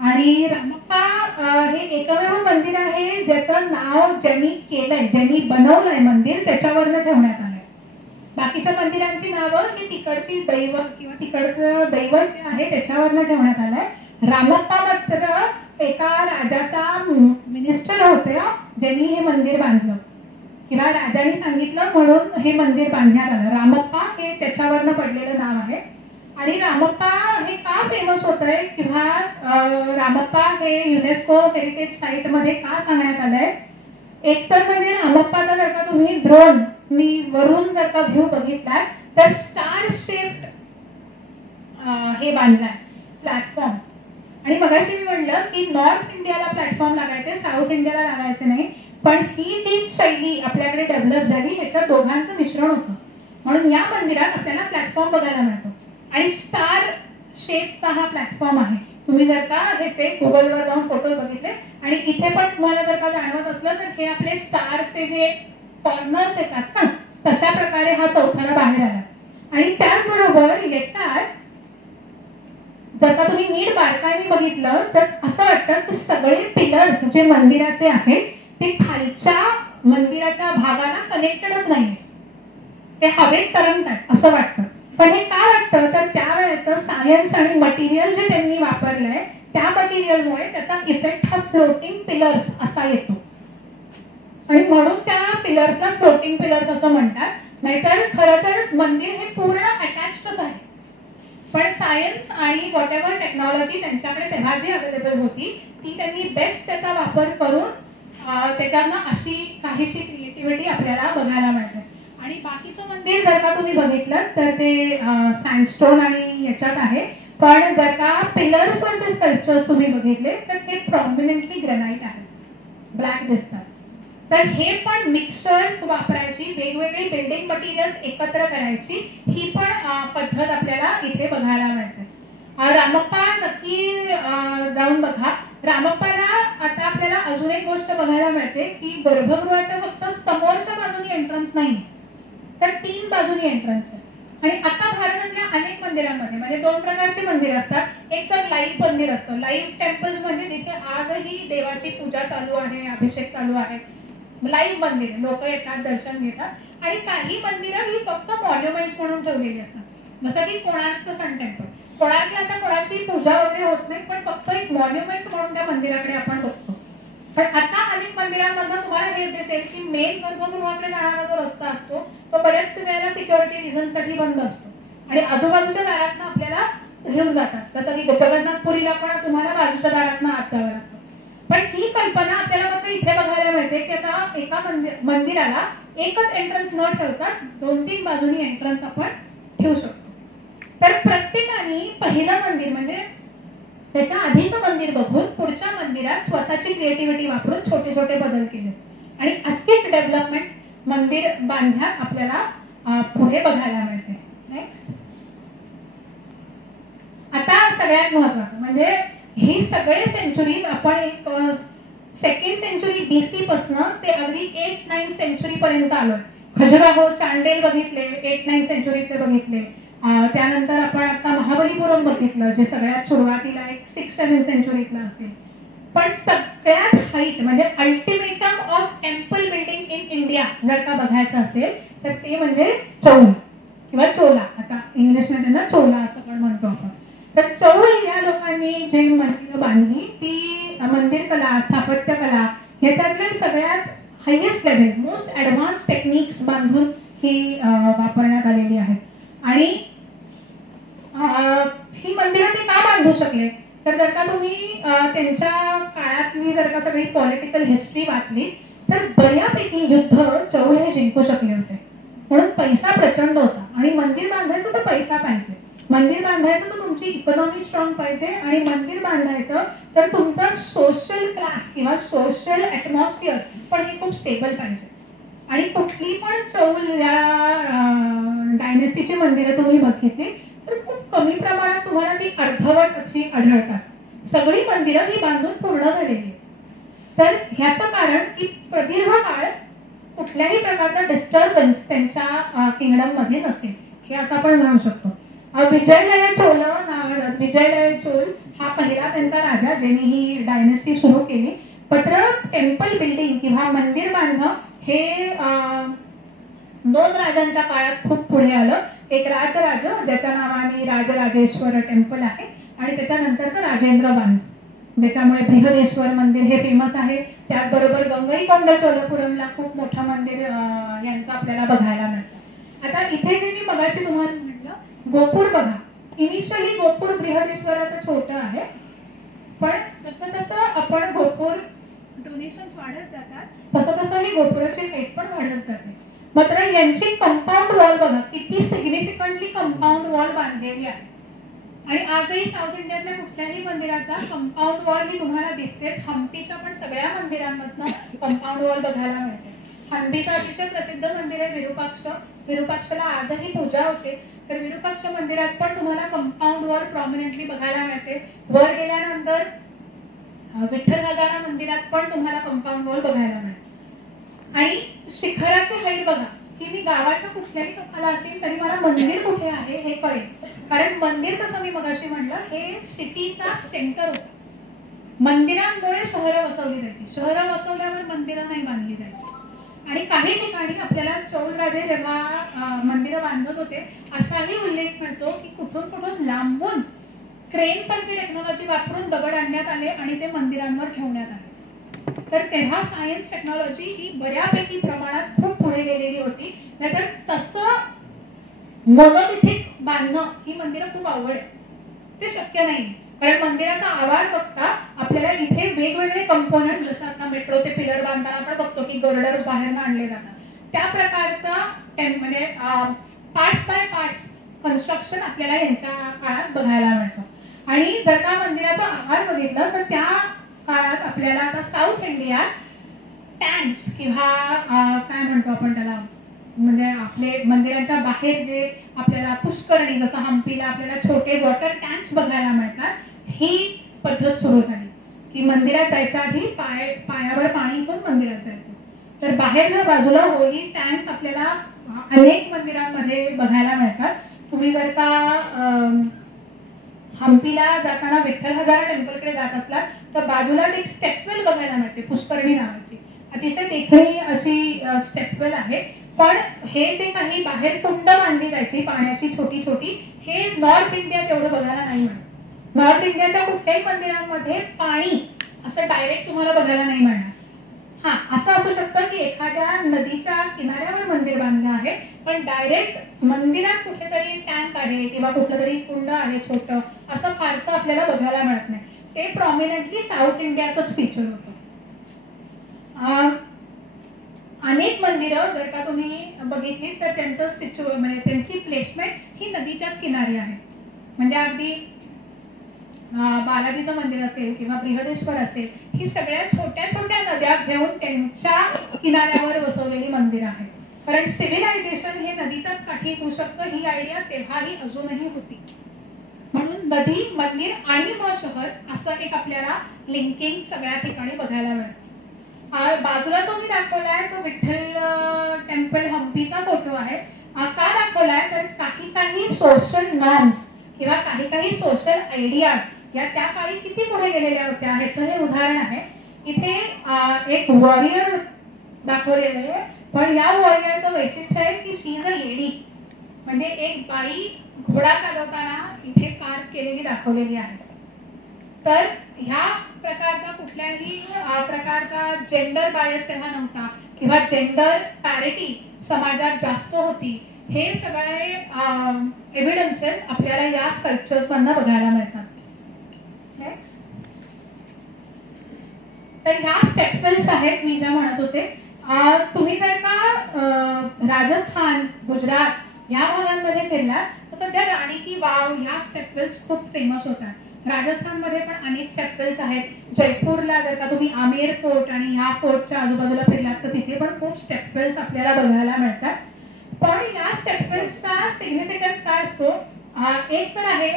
आणि रामप्पा हे एकमेव मंदिर आहे ज्याचं नाव ज्यांनी केलंय, ज्यांनी बनवलंय मंदिर त्याच्यावरनं ठेवण्यात आलंय. बाकीच्या मंदिरांची नावं ही तिकडची दैवत किंवा तिकडचं दैवत जे आहे त्याच्यावरनं ठेवण्यात आलंय. रामप्पा मात्र एका राजाचा मिनिस्टर होते ज्यांनी हे मंदिर बांधलं किंवा राजाने सांगितलं म्हणून हे मंदिर बांधण्यात आलं. रामप्पा हे त्याच्यावरनं पडलेलं नाव आहे. आणि रामप्पा हे का फेमस होत आहे किंवा रामप्पा हे युनेस्को हेरिटेज साईट मध्ये का सांगण्यात आलंय? एकतर म्हणजे रामप्पाचा जर का तुम्ही ड्रोन वरून जर का व्ह्यू बघितला तर स्टार शेप्ड हे बांधलाय प्लॅटफॉर्म. आणि मगाशी मी म्हटलं की नॉर्थ इंडियाला प्लॅटफॉर्म लागायचे, साऊथ इंडियाला लागायचे नाही. पण ही जी शैली आपल्याकडे डेव्हलप झाली ह्याच्या दोघांचं मिश्रण होतं, म्हणून या मंदिरात आपल्याला प्लॅटफॉर्म बघायला मिळतो. आणि स्टार शेपचा हा प्लॅटफॉर्म आहे. तुम्ही जर का ह्याचे गुगलवर जाऊन फोटो बघितले आणि इथे पण तुम्हाला जर का जाणवत असलं तर हे आपले स्टारचे जे कॉर्नर्स येतात ना तशा प्रकारे हा चौथरा बाहेर आला. आणि त्याचबरोबर याच्यात जर का तुम्ही नीट बारकाईने बघितलं तर असं वाटतं की सगळे पिलर्स जे मंदिराचे आहेत ते खालच्या मंदिराच्या भागाला कनेक्टेडच नाही, ते हवेत तरंगतात असं वाटतं. पण हे का वाटतं तर त्यावेळेचं सायन्स आणि मटेरियल जे त्यांनी वापरलंय त्या मटेरियलमुळे त्याचा इफेक्ट हा फ्लोटिंग पिलर्स असा येतो आणि म्हणून त्या पिलर्सला फ्लोटिंग पिलर्स असं म्हणतात. नाहीतर खरं तर मंदिर हे पूर्ण अटॅचडच आहे. पण सायन्स आणि वॉट एव्हर टेक्नॉलॉजी त्यांच्याकडे तेव्हा जी अवेलेबल होती ती त्यांनी बेस्ट त्याचा वापर करून त्याच्यातनं अशी काहीशी क्रिएटिव्हिटी आपल्याला बघायला मिळते. आणि बाकीचं मंदिर जर का तुम्ही बघितलं तर ते सँडस्टोन आणि याच्यात आहे. पण जर का पिलर्सवरचे स्कल्पचर्स तुम्ही बघितले तर ते प्रॉमिनंटली ग्रेनाइट आहे, ब्लॅक दिसतात. तर हे पण मिक्सचर्स वापरायची, वेगवेगळी बिल्डिंग मटेरियल्स एकत्र करायची ही पण पद्धत आपल्याला इथे बघायला मिळते. रामप्पा नक्की जाऊन बघा. रामप्पाला आता आपल्याला अजून एक गोष्ट बघायला मिळते की गर्भगृहाच्या फक्त समोरच्या बाजूनी एंट्रन्स नाही तर 3 बाजूनी एंट्रन्स आहे. आणि आता भारतातल्या अनेक मंदिरांमध्ये म्हणजे 2 प्रकारची मंदिर असतात. एक तर लाईव्ह मंदिर असतं, लाईव्ह टेम्पल्स म्हणजे जिथे आजही देवाची पूजा चालू आहे, अभिषेक चालू आहे, लाईव्ह मंदिर, लोक येतात, दर्शन घेतात. आणि काही मंदिरं ही फक्त मॉन्युमेंट्स म्हणून ठेवलेली असतात, जसं की कोणार्कचं सन टेम्पल. कोणार्कला आता कोणाची पूजा वगैरे होत नाही पण फक्त एक मॉन्युमेंट म्हणून त्या मंदिराकडे आपण बघतो. पण आता अनेक मंदिरांमधून तुम्हाला हे दिसेल की मेन गर्भगृहाकडे जाणारा जो रस्ता असतो तो बऱ्याच वेळेला सिक्युरिटी रिझनसाठी बंद असतो आणि आजूबाजूच्या दारातनं आपल्याला घेऊन जातात. जसं की जगन्नाथपुरीला पण तुम्हाला बाजूच्या दारातनं आत जावं लागतं. पण ही कल्पना आपल्याला फक्त इथे बघायला मिळते की आता एका मंदिराला एकच एंट्रन्स न ठेवता 2-3 बाजूनी एंट्रन्स आपण ठेवू शकतो. तर प्रत्येकाने पहिलं मंदिर म्हणजे त्याच्या आधीचं मंदिर बघून पुढच्या मंदिरात स्वतःची क्रिएटिव्हिटी वापरून छोटे छोटे बदल केले आणि अशीच डेव्हलपमेंट मंदिर बांधण्यात आपल्याला पुढे बघायला मिळते. नेक्स्ट, आता सगळ्यात महत्वाचं म्हणजे ही सगळे सेंचुरी आपण एक 2nd सेंचुरी BC पासून ते अगदी 8-9 सेंचुरी पर्यंत आलोय. खजुराहो, चांडेल बघितले, 8-9 सेंचुरीचे बघितले. त्यानंतर आपण आता महाबलीपुरम बघितलं जे सगळ्यात सुरुवातीला एक 6-7 सेंचुरीतलं असेल. पण सगळ्यात हाईट म्हणजे ultimatum of temple building in India जर का बघायचं असेल तर ते म्हणजे चौल किंवा चोला, आता इंग्लिशमध्ये त्यांना चोला असं पण म्हणतो आपण. तर चौल या लोकांनी जे मंदिरं बांधली ती मंदिर कला, स्थापत्य कला ह्याच्यातले सगळ्यात highest level, most advance techniques बांधून ही वापरण्यात आलेली आहेत. आणि ही मंदिरं ते का बांधू शकले तर जर का तुम्ही त्यांच्या काळातली जर का सगळी पॉलिटिकल हिस्ट्री वाचली तर बऱ्यापैकी युद्ध चौल हे जिंकू शकले होते. म्हणून पैसा प्रचंड होता आणि मंदिर बांधायचं तर पैसा पाहिजे, मंदिर बांधायचं तर तुमची इकॉनॉमी स्ट्रॉंग पाहिजे आणि मंदिर बांधायचं तर तुमचा सोशल क्लास किंवा सोशल ॲटमॉस्फिअर पण हे खूप स्टेबल पाहिजे. आणि कुठली पण चौल या डायनेस्टीची मंदिरं तुम्ही बघितली तर खूप कमी प्रमाणात तुम्हाला ती अर्धवट अशी आढळतात. सगळी मंदिरं ही बांधून पूर्ण झालेली. तर ह्याचं कारण की प्रदीर्घ काळ कुठल्याही प्रकारचा डिस्टर्बन्स त्यांच्या किंगडम मध्ये नसेल हे असं आपण म्हणू शकतो. विजयलय चोल हा पहिला त्यांचा राजा ज्याने ही डायनेस्टी सुरू केली. मात्र टेम्पल बिल्डिंग किंवा मंदिर बांधणं हे 2 राजांच्या काळात खूप पुढे आलं. एक राजराज ज्याच्या नावाने राजराजेश्वर टेम्पल आहे आणि त्याच्यानंतरचं राजेंद्र बांध ज्याच्यामुळे बृहदेश्वर मंदिर हे फेमस आहे. त्याचबरोबर गंगईकोंडा चोलपुरमला खूप मोठं मंदिर यांचं आपल्याला बघायला मिळतं. आता इथे जे मी मगाशी तुम्हाला म्हटलं गोपूर बघा, इनिशियली गोपूर बृहदेश्वराचं छोटं आहे पण जसं जसं आपण गोपूर डोनेशन्स वाढत जातात तसं तसं ही गोपुराची हाईट पण वाढत जाते. मात्र यांची कंपाऊंड वॉल बघा किती सिग्निफिकंटली कंपाऊंड वॉल बांधलेली आहे. आणि आजही साऊथ इंडियातल्या कुठल्याही मंदिराचा कंपाऊंड वॉल ही तुम्हाला दिसतेच. हम्पीच्या पण सगळ्या मंदिरांमधनं कंपाऊंड वॉल बघायला मिळते. हम्पीचं अतिशय प्रसिद्ध मंदिर आहे विरूपाक्ष. विरूपाक्षला आजही पूजा होते. तर विरूपाक्ष मंदिरात पण तुम्हाला कंपाऊंड वॉल प्रॉमिनंटली बघायला मिळते. वर गेल्यानंतर विठ्ठल हजारा मंदिरात पण तुम्हाला कंपाऊंड वॉल बघायला मिळते. आणि शिखराची हाईट बघा की मी गावाच्या कुठल्याही टोकाला असेल तरी मला मंदिर कुठे आहे हे कळेल. कारण मंदिर कसं मी मगाशी म्हटलं, हे सिटीचा सेंटर होता. मंदिरांमुळे शहरं वसवली जायची, शहरं वसवल्यावर मंदिरं नाही बांधली जायची. आणि काही ठिकाणी आपल्याला चौलराजे जेव्हा मंदिरं बांधत होते असाही उल्लेख मिळतो की कुठून कुठून लांबून क्रेन सारखी टेक्नॉलॉजी वापरून दगड आणण्यात आले आणि ते मंदिरांवर ठेवण्यात आले. तर तेव्हा सायन्स टेक्नॉलॉजी ही बऱ्यापैकी प्रमाणात खूप पुढे गेलेली होती. नाहीतर तसं मोनोलिथिक बांधणं ही मंदिरं खूप अवघड आहे, ते शक्य नाही. कारण मंदिराचा आवाज बघता आपल्याला इथे वेगवेगळे कंपोनंट, जसं आता मेट्रोचे पिलर बांधताना आपण बघतो की गर्डर्स बाहेर आणले जातात, त्या प्रकारचा म्हणजे 5x5 कन्स्ट्रक्शन आपल्याला यांच्या काळात बघायला मिळतं. आणि जर का मंदिराचा आकार बघितलं तर त्या काळात आपल्याला आता साऊथ इंडियात टँक्स किंवा काय म्हणतो आपण त्याला, म्हणजे आपले मंदिराच्या बाहेर जे आपल्याला पुष्करणी, जसं हम्पीला आपल्याला छोटे वॉटर टँक्स बघायला मिळतात, ही पद्धत सुरू झाली की मंदिरात जायच्या आधी पायावर पाणी घेऊन मंदिरात जायचं. तर बाहेरच्या बाजूला होली टँक्स आपल्याला अनेक मंदिरांमध्ये बघायला मिळतात. तुम्ही जर का हम्पीला जाताना विठ्ठल हजारा टेम्पलकडे जात असला तर बाजूला एक स्टेपवेल बघायला मिळते, पुष्करणी नावाची. अतिशय देखणी अशी स्टेपवेल आहे. पण हे जे काही बाहेर कुंड बांधली जायची पाण्याची छोटी छोटी, हे नॉर्थ इंडियात एवढं बघायला नाही मिळत. नॉर्थ इंडियाच्या कुठल्याही मंदिरांमध्ये पाणी असं डायरेक्ट तुम्हाला बघायला नाही मिळणार. हा, असं असू शकतं की एखाद्या नदीच्या किनाऱ्यावर मंदिर बांधलं आहे, पण डायरेक्ट मंदिरात कुठेतरी टँक आहे किंवा कुठलं तरी कुंड आहे छोटं, असं फारसं आपल्याला बघायला मिळत नाही. ते प्रॉमिनंटली साऊथ इंडियाचंच फीचर होतं. अनेक मंदिरं जर का तुम्ही बघितली तर त्यांचं म्हणजे त्यांची प्लेसमेंट ही नदीच्याच किनारी आहे. म्हणजे अगदी बालाजीचं मंदिर असेल किंवा बृहदेश्वर असेल, ही सगळ्या छोट्या छोट्या नद्या घेऊन त्यांच्या किनाऱ्यावर बसवलेली मंदिर आहेत. कारण सिव्हिलायझेशन हे नदीच्याच काठी होऊ शकतं, ही आयडिया तेव्हाही अजूनही होती. म्हणून नदी, मंदिर आणि मग शहर असं एक आपल्याला लिंकिंग सगळ्या ठिकाणी बघायला मिळतं. बाजूला तो मी दाखवलाय तो विठ्ठल टेम्पल हम्पीचा फोटो आहे. का दाखवलाय तर काही सोशल नॉर्म्स किंवा काही सोशल आयडियाज या त्या काळी किती पुढे गेलेल्या होत्या ह्याचं हे उदाहरण आहे. इथे एक वॉरियर दाखवलेलं आहे, पण या वॉरियरचं वैशिष्ट्य आहे की शी इज अ लेडी. म्हणजे एक बाई घोडा चालवताना इथे कार केलेली दाखवलेली आहे. तर ह्या प्रकारचा कुठल्याही प्रकारचा जेंडर बायस तेव्हा नव्हता किंवा जेंडर पॅरिटी समाजात जास्त होती. हे सगळे एव्हिडन्सेस आपल्याला या स्कल्पचर्स मधनं बघायला मिळतात. नेक्स्ट. तर ह्या स्टेपवेल्स आहेत मी ज्या म्हणत होते. तुम्ही जर का राजस्थान, गुजरात या भागांमध्ये फिरलात तर सध्या राणी की वाव ह्या स्टेपवेल्स खूप फेमस होतात. राजस्थानमध्ये पण अनेक स्टेपवेल्स आहेत. जयपूरला जर का तुम्ही आमेर फोर्ट आणि ह्या फोर्टच्या आजूबाजूला फिरलात तर तिथे पण खूप स्टेपवेल्स आपल्याला बघायला मिळतात. पण या स्टेपवेल्सचा सिग्निफिकन्स काय असतो, एक तर आहे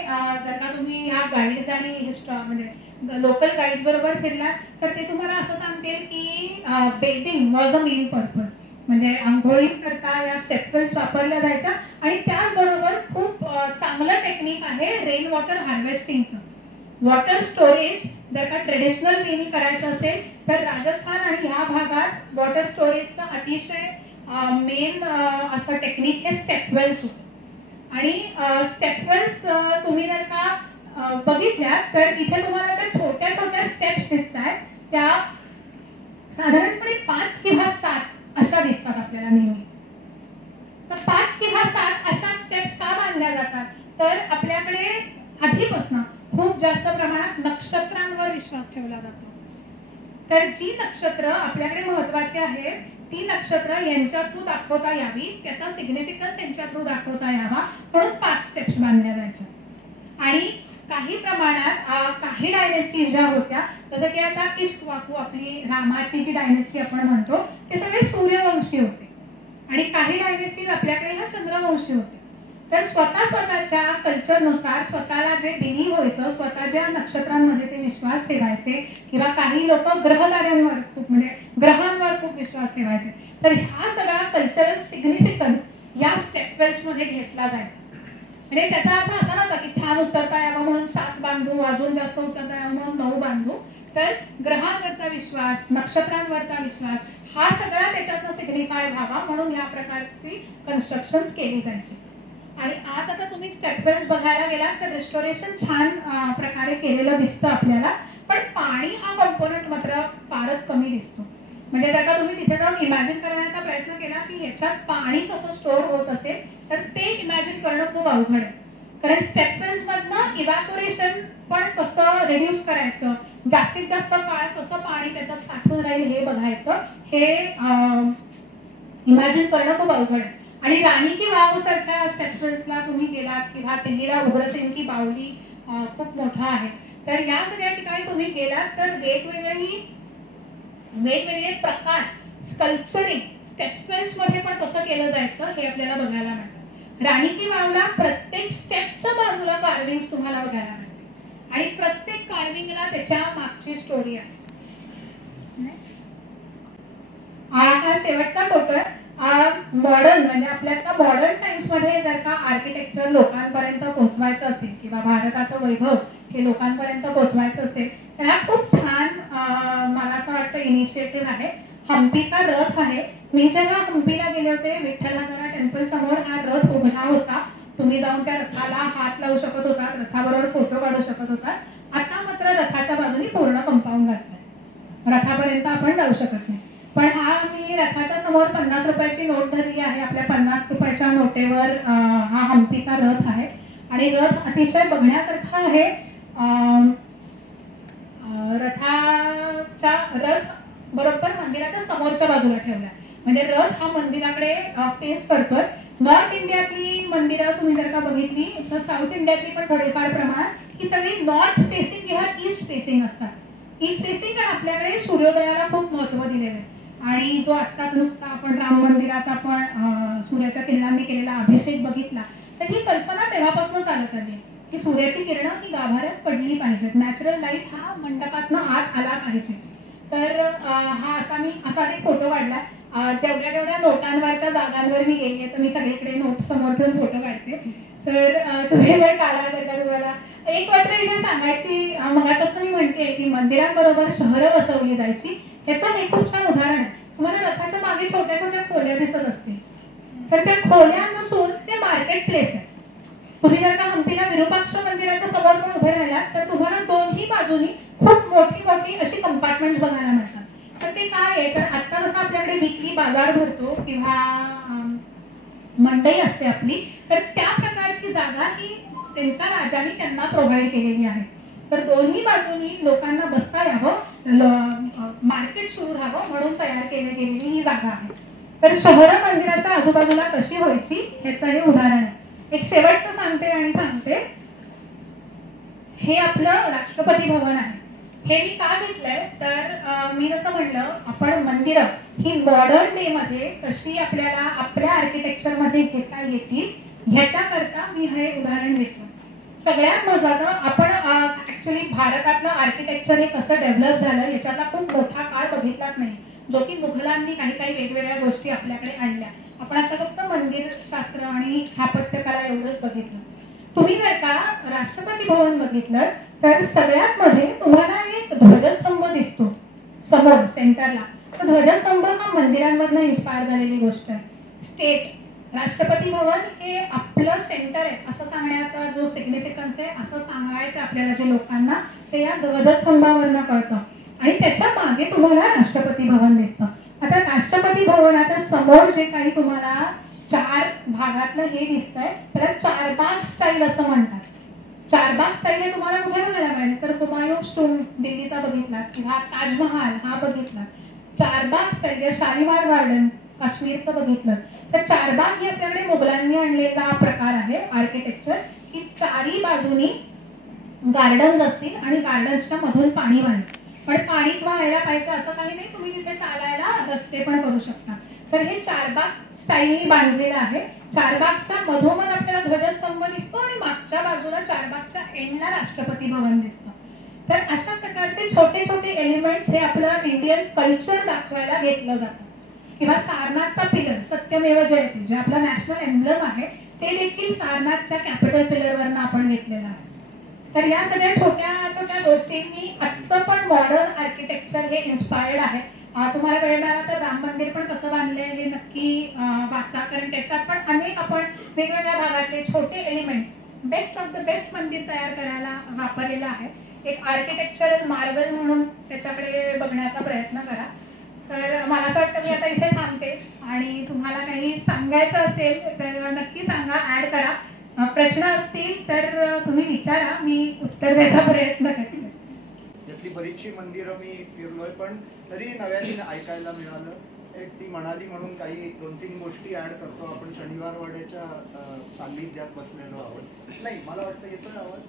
जर का तुम्ही ह्या गाईड्स आणि म्हणजे लोकल गाईड्स बरोबर फिरलात तर ते तुम्हाला असं सांगतील की bathing was the main purpose. म्हणजे आंघोळी करता या स्टेपवेल्स वापरल्या जायच्या. आणि त्याचबरोबर खूप चांगलं टेक्निक आहे रेन वॉटर हार्वेस्टिंगचं. वॉटर स्टोरेज जर का ट्रेडिशनल वेनी करायचं असेल तर राजस्थान आणि ह्या भागात वॉटर स्टोरेजचं अतिशय मेन असं टेक्निक हे स्टेपवेल्स होतं. आणि स्टेपवेल्स तुम्ही जर का बघितल्या तर इथे तुम्हाला त्या छोट्या छोट्या स्टेप्स दिसत आहेत, त्या साधारणपणे 5 किंवा 7 अशा दिसतात आपल्याला नेहमी. तर 5 किंवा 7 अशा स्टेप्स का बांधल्या जातात तर आपल्याकडे आधीपासून खूप जास्त प्रमाणात नक्षत्रांवर विश्वास ठेवला जातो. तर जी नक्षत्र आपल्याकडे महत्वाची आहेत ती नक्षत्र यांच्या थ्रू दाखवता यावी, त्याचा सिग्निफिकन्स यांच्या थ्रू दाखवता यावा म्हणून 5 स्टेप्स बांधल्या जायच्या. आणि काही प्रमाणात काही डायनेस्टीज ज्या होत्या, जसं की आता इक्ष्वाकू आपली रामाची जी डायनेस्टी आपण म्हणतो, ते सगळे सूर्यवंशी होते. आणि काही डायनेस्टीज आपल्याकडे ह्या चंद्रवंशी होते. तर स्वतःच्या कल्चरनुसार स्वतःला जे बिलीव्ह व्हायचं, स्वतःच्या नक्षत्रांमध्ये ते विश्वास ठेवायचे किंवा काही लोक ग्रहताऱ्यांवर खूप म्हणजे ग्रहांवर खूप विश्वास ठेवायचे. तर हा सगळा कल्चरल सिग्निफिकन्स या स्टेपवेल्स मध्ये घेतला जायचा. म्हणजे त्याचा अर्थ असा नव्हता की छान उतरता यावं म्हणून 7 बांधू, अजून जास्त उतरता यावं म्हणून 9 बांधू. तर ग्रहांवरचा विश्वास, नक्षत्रांवरचा विश्वास हा सगळा त्याच्यातनं सिग्निफाय व्हावा म्हणून या प्रकारची कन्स्ट्रक्शन केली जायची. आणि आज आता तुम्ही स्टेपवेल्स बघायला गेलात तर रिस्टोरेशन छान प्रकारे केलेलं दिसतं आपल्याला, पण पाणी हा कॉम्पोनंट मात्र फारच कमी दिसतो. म्हणजे जर का तुम्ही तिथे जाऊन इमॅजिन करण्याचा प्रयत्न केला की याच्यात पाणी कसं स्टोअर होत असेल तर ते इमॅजिन करणं खूप अवघड आहे. कारण स्टेपवेल्स मधनं इव्हॅपोरेशन पण कसं रिड्यूस करायचं, जास्तीत जास्त काळ कसं पाणी त्याच्यात साठून राहील हे बघायचं, हे इमॅजिन करणं खूप अवघड आहे. आणि राणी की वाव सारख्या स्टेपवेल्सला तुम्ही गेलात किंवा दिल्लीला उग्रसेन की बावली खूप मोठा आहे, तर या सगळ्या ठिकाणी तुम्ही गेलात तर वेगवेगळे प्रकार स्कल्पचरिंग स्टेपवेल्स मध्ये पण कसं केलं जायचं हे आपल्याला बघायला मिळतं. राणी की वावला प्रत्येक स्टेपच्या बाजूला कार्विंग्स तुम्हाला बघायला मिळते आणि प्रत्येक कार्विंगला त्याच्या मागची स्टोरी आहे. हा शेवटचा फोटो आहे. मॉडर्न म्हणजे आपल्याला मॉडर्न टाइम्स मध्ये जर का आर्किटेक्चर लोकांपर्यंत पोहोचवायचं असेल किंवा भारताचं वैभव हे लोकांपर्यंत पोहोचवायचं असेल तर हा खूप छान मला असं वाटतं इनिशिएटिव्ह आहे. हम्पीचा रथ आहे. मी जेव्हा हम्पीला गेले होते विठ्ठलाचा टेम्पल समोर हा रथ उभा होता. तुम्ही जाऊन त्या रथाला हात लावू शकत होता, रथाबरोबर फोटो काढू शकत होता. आता मात्र रथाच्या बाजूने पूर्ण कंपाऊंड घातलंय, रथापर्यंत आपण जाऊ शकत नाही. पण हा मी रथाच्या समोर 50 रुपयाची नोट धरली आहे. आपल्या 50 रुपयाच्या नोटेवर हा हम्पीचा रथ आहे आणि रथ अतिशय बघण्यासारखा आहे. रथ बरोबर मंदिराच्या समोरच्या बाजूला ठेवला, म्हणजे रथ हा मंदिराकडे फेस करतोय. नॉर्थ इंडियातली मंदिरं तुम्ही जर का बघितली तर साऊथ इंडियातली पण थोडेफार प्रमाणात ही सगळी नॉर्थ फेसिंग किंवा ईस्ट फेसिंग असतात. ईस्ट फेसिंग आपल्याकडे सूर्योदयाला खूप महत्व दिलेलं आहे. आणि जो आत्ता नुकता आपण राम मंदिराचा आपण सूर्याच्या किरणांनी केलेला अभिषेक बघितला तर ही कल्पना तेव्हापासून चालत आली की सूर्याची किरणं ही गाभाऱ्यात पडली पाहिजेत, नॅचरल लाईट हा मंडपातनं आत आला पाहिजे. तर हा असा एक फोटो काढला. जेवढ्या नोटांवरच्या जागांवर मी गेली तर मी सगळीकडे नोट समोर ठेवून फोटो काढते. तर तुम्ही वेळ काढा जर का तुम्हाला एक गोष्ट इथे सांगायची, मगापासून मी म्हणते की मंदिरांबरोबर शहरं वसवली जायची, ह्याचं हे खूप छान उदाहरण आहे. तुम्हाला रथाच्या मागे छोट्या छोट्या खोल्या दिसत असतील तर त्या खोल्या नसून ते मार्केट प्लेस आहे. तुम्ही जर का हम्पीला विरूपाक्ष मंदिराच्या समोर पण उभे राहिलात तर तुम्हाला दोन्ही बाजूनी खूप मोठी मोठी अशी कंपार्टमेंट बघायला मिळतात. तर ते काय आहे तर आता जसं आपल्याकडे विक्री बाजार भरतो किंवा मंडई असते आपली, तर त्या प्रकारची जागा ही त्यांच्या राजाने त्यांना प्रोव्हाइड केलेली आहे. तर दोन्ही बाजूनी लोकांना बसता यावं, मार्केट सुरू राहावं म्हणून तयार केलेली ही जागा आहे. तर शहरं मंदिराच्या आजूबाजूला कशी व्हायची ह्याचं हे उदाहरण आहे. एक शेवटचं सांगते, हे आपलं राष्ट्रपती भवन आहे. हे मी का घेतलंय तर मी जसं म्हणलं आपण मंदिरं ही मॉडर्न डे मध्ये कशी आपल्याला आपल्या आर्किटेक्चर मध्ये घेता येतील ह्याच्याकरता मी हे उदाहरण घेतलं. सगळ्यात महत्त्वाचं आपण ऍक्च्युली भारतातलं आर्किटेक्चर हे कसं डेव्हलप झालं याच्यातला खूप मोठा काळ बघितलाच नाही, जो की मुघलांनी काही वेगवेगळ्या गोष्टी आपल्याकडे आणल्या. आपण आता फक्त मंदिर शास्त्र आणि स्थापत्यकला एवढंच बघितलं. तुम्ही जर का राष्ट्रपती भवन बघितलं तर सगळ्यात मध्ये तुम्हाला एक ध्वजस्तंभ दिसतो समोर सेंटरला. तर ध्वजस्तंभ हा मंदिरांमधनं इन्स्पायर झालेली गोष्ट आहे. स्टेट राष्ट्रपती भवन हे आपलं सेंटर आहे असं सांगण्याचा जो सिग्निफिकन्स आहे, असं सांगायचं आपल्याला जे लोकांना, ते या ध्वजस्तंभावरनं कळतं. आणि त्याच्या मागे तुम्हाला राष्ट्रपती भवन दिसतं. आता राष्ट्रपती भवनाच्या समोर जे काही तुम्हाला 4 भागातलं हे दिसतंय त्याला चारबाग स्टाईल असं म्हणतात. चारबाग स्टाईल हे तुम्हाला कुठे बघायला मिळेल तर हुमायून्स टूम दिल्लीचा बघितला किंवा ताजमहाल हा बघितला. चारबाग स्टाईल शालीमार गार्डन काश्मीरचं बघितलं तर चारबाग ही आपल्याकडे मुघलांनी आणलेला प्रकार आहे आर्किटेक्चर, की चारी बाजूनी गार्डन्स असतील आणि गार्डन्सच्या मधून पाणी वाहेल. पण पाणीच व्हायला पाहिजे असं काही नाही, तुम्ही तिथे चालायला रस्ते पण करू शकता. तर हे चारबाग स्टाईलनी बांधलेलं आहे. चारबागच्या मधोमध आपल्याला ध्वजस्तंभ दिसतो आणि मागच्या बाजूला चारबागच्या एंडला राष्ट्रपती भवन दिसतं. तर अशा प्रकारचे छोटे छोटे एलिमेंट्स हे आपलं इंडियन कल्चर दाखवायला घेतलं जातं. किंवा सारनाथचा पिलर सत्यमेव जयते जे आपलं नॅशनल एम्ब्लम आहे ते देखील सारनाथच्या कॅपिटल पिलरवरनं आपण घेतलेलं आहे. तर या सगळ्या छोट्या छोट्या गोष्टींनी आजचं पण मॉडर्न आर्किटेक्चर हे इन्स्पायर्ड आहे. तुम्हाला वेळ मिळाला तर राम मंदिर पण कसं बांधलंय हे नक्की वाचा, कारण त्याच्यात पण अनेक आपण वेगवेगळ्या भागातले छोटे elements best of the best मंदिर तयार करायला वापरलेलं आहे. एक आर्किटेक्चरल मार्बल म्हणून त्याच्याकडे बघण्याचा प्रयत्न करा. तर मला असं वाटतं मी आता इथे थांबते आणि तुम्हाला काही सांगायचं असेल तर नक्की सांगा, ऍड करा. प्रश्न असतील तर तुम्ही विचारा, मी उत्तर द्यायचा प्रयत्न करते. यातली बरीचशी मंदिरं मी फिरलोय, पण तरी नव्याने ऐकायला मिळालं. एक ती म्हणाली म्हणून काही 2-3 गोष्टी ऍड करतो. आपण शनिवारवाड्याच्या सान्निध्यात बसलेलो आहोत. नाही, मला वाटतं येतोय आवाज.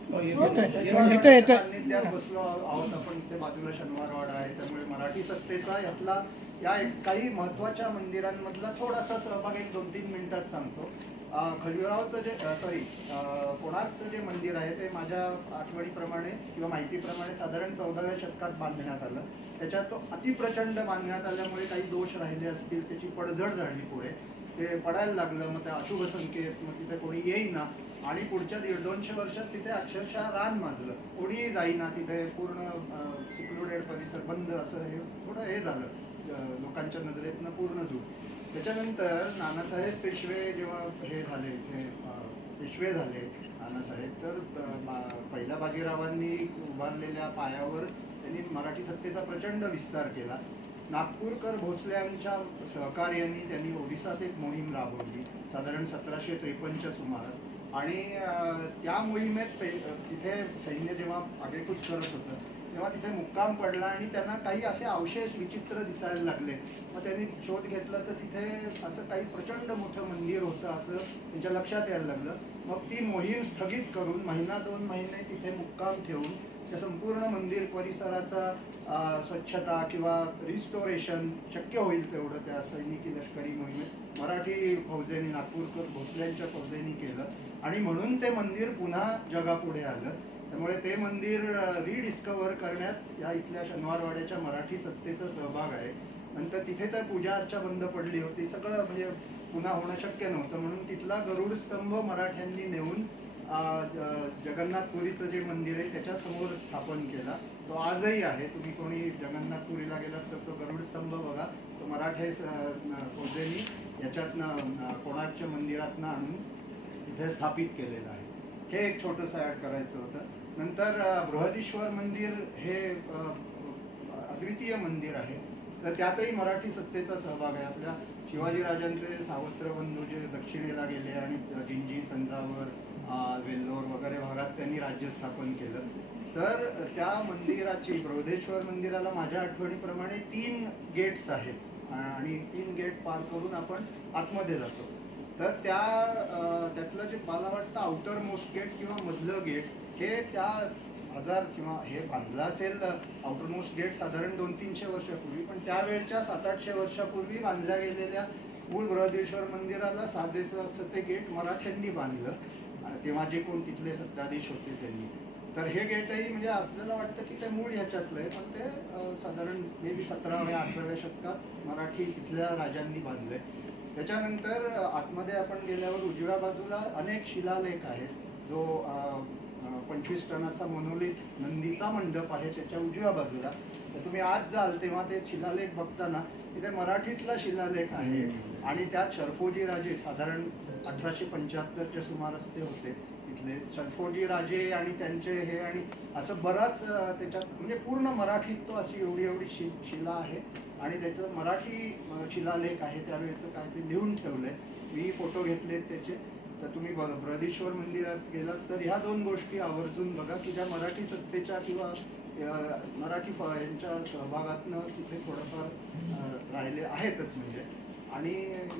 सान्निध्यात बसलो आहोत आपण. इथे बाजूला शनिवारवाडा आहे, त्यामुळे मराठी सत्तेचा यातला या काही महत्वाच्या मंदिरांमधला थोडासा सहभाग एक 2-3 मिनिटात सांगतो. खजुराहोचं जे कोणार्कचं जे मंदिर आहे ते माझ्या आठवणीप्रमाणे किंवा माहितीप्रमाणे साधारण 14व्या शतकात बांधण्यात आलं. त्याच्यात तो अतिप्रचंड बांधण्यात आल्यामुळे काही दोष राहिले असतील, त्याची पडझड झाली, पुढे ते पडायला लागलं. मग ते अशुभ संकेत, मग तिथे कोणी येईना आणि पुढच्या 150-200 वर्षात तिथे अक्षरशः रान माजलं, कोणीही जाईना. तिथे पूर्ण सिक्लुडेड परिसर, बंद असं हे थोडं हे झालं, लोकांच्या नजरेतनं पूर्ण दूर. त्याच्यानंतर नानासाहेब पेशवे जेव्हा हे झाले, पेशवे झाले नानासाहेब, तर पहिल्या बाजीरावांनी उभारलेल्या पायावर त्यांनी मराठी सत्तेचा प्रचंड विस्तार केला. नागपूरकर भोसल्यांच्या सहकार्याने त्यांनी ओडिसात एक मोहीम राबवली साधारण 1753च्या सुमारास. आणि त्या मोहिमेत तिथे सैन्य जेव्हा आगेकूच करत होतं तेव्हा तिथे मुक्काम पडला आणि त्यांना काही असे अवशेष विचित्र दिसायला लागले. मग त्यांनी शोध घेतला तर तिथे असं काही प्रचंड मोठं मंदिर होतं असं त्यांच्या लक्षात यायला लागलं. मग ती मोहीम स्थगित करून 1-2 महिने तिथे मुक्काम ठेवून त्या संपूर्ण मंदिर परिसराचा स्वच्छता किंवा रिस्टोरेशन शक्य होईल तेवढं त्या सैनिकी लष्करी मोहिमेत मराठी फौजेने, नागपूरकर भोसल्यांच्या फौजेने केलं आणि म्हणून ते मंदिर पुन्हा जगापुढे आलं. त्यामुळे ते मंदिर रिडिस्कवर करण्यात या इथल्या शनिवारवाड्याच्या मराठी सत्तेचा सहभाग आहे. नंतर तिथे तर पूजा अर्चा बंद पडली होती, सगळं म्हणजे पुन्हा होणं शक्य नव्हतं, म्हणून तिथला गरुड स्तंभ मराठ्यांनी नेऊन जगन्नाथपुरीचं जे मंदिर आहे त्याच्यासमोर स्थापन केला. तो आजही आहे. तुम्ही कोणी जगन्नाथपुरीला गेलात तर तो गरुड स्तंभ बघा. तो मराठे फौजेनी याच्यातनं कोणार्कच्या मंदिरातनं आणून तिथे स्थापित केलेला आहे. हे एक छोटंसं ॲड करायचं होतं. नंतर बृहदीश्वर मंदिर हे अद्वितीय मंदिर आहे, तर त्यातही मराठी सत्तेचा सहभाग आहे. आपल्या शिवाजीराजांचे सावत्र बंधू जे दक्षिणेला गेले आणि जिंजी, तंजावर, वेल्लोर वगैरे भागात त्यांनी राज्य स्थापन केलं, तर त्या मंदिराची, बृहदेश्वर मंदिराला माझ्या आठवणीप्रमाणे 3 गेट्स आहेत आणि 3 गेट पार करून आपण आतमध्ये जातो. तर त्यातलं जे मला वाटतं आउटर मोस्ट गेट किंवा मधलं गेट हे त्या 1000 किंवा हे बांधलं असेल आउटर मोस्ट गेट साधारण 200-300 वर्षापूर्वी, पण त्यावेळच्या 700-800 वर्षापूर्वी बांधल्या गेलेल्या मूळ बृहदेश्वर मंदिराला साजेचं असं ते गेट मराठ्यांनी बांधलं तेव्हा जे कोण तिथले सत्ताधीश होते त्यांनी. तर हे गेटही म्हणजे आपल्याला वाटतं की ते मूळ ह्याच्यातलं आहे, पण ते साधारण मे बी 17व्या-18व्या शतकात मराठी तिथल्या राजांनी बांधलंय. त्याच्यानंतर आतमध्ये आपण गेल्यावर उजव्या बाजूला अनेक शिलालेख आहेत. जो 25 टनाचा मोनोलिथ नंदीचा मंडप आहे त्याच्या उजव्या बाजूला. तर तुम्ही आत जाल तेव्हा ते शिलालेख बघताना तिथे मराठीतला शिलालेख आहे आणि त्यात शरफोजी राजे साधारण 1875च्या सुमारास ते होते तिथले. शरफोजी राजे आणि त्यांचे हे आणि असं बराच त्याच्यात म्हणजे पूर्ण मराठीत तो अशी एवढी शिला आहे आणि त्याचं मराठी शिलालेख आहे. त्यावेळेचं काय ते लिहून ठेवलंय. मी फोटो घेतलेत त्याचे. तर तुम्ही बृहदीश्वर मंदिरात गेलात तर ह्या 2 गोष्टी आवर्जून बघा की ज्या मराठी सत्तेच्या किंवा मराठी यांच्या सहभागातनं तिथे थोडंफार राहिले आहेतच म्हणजे. आणि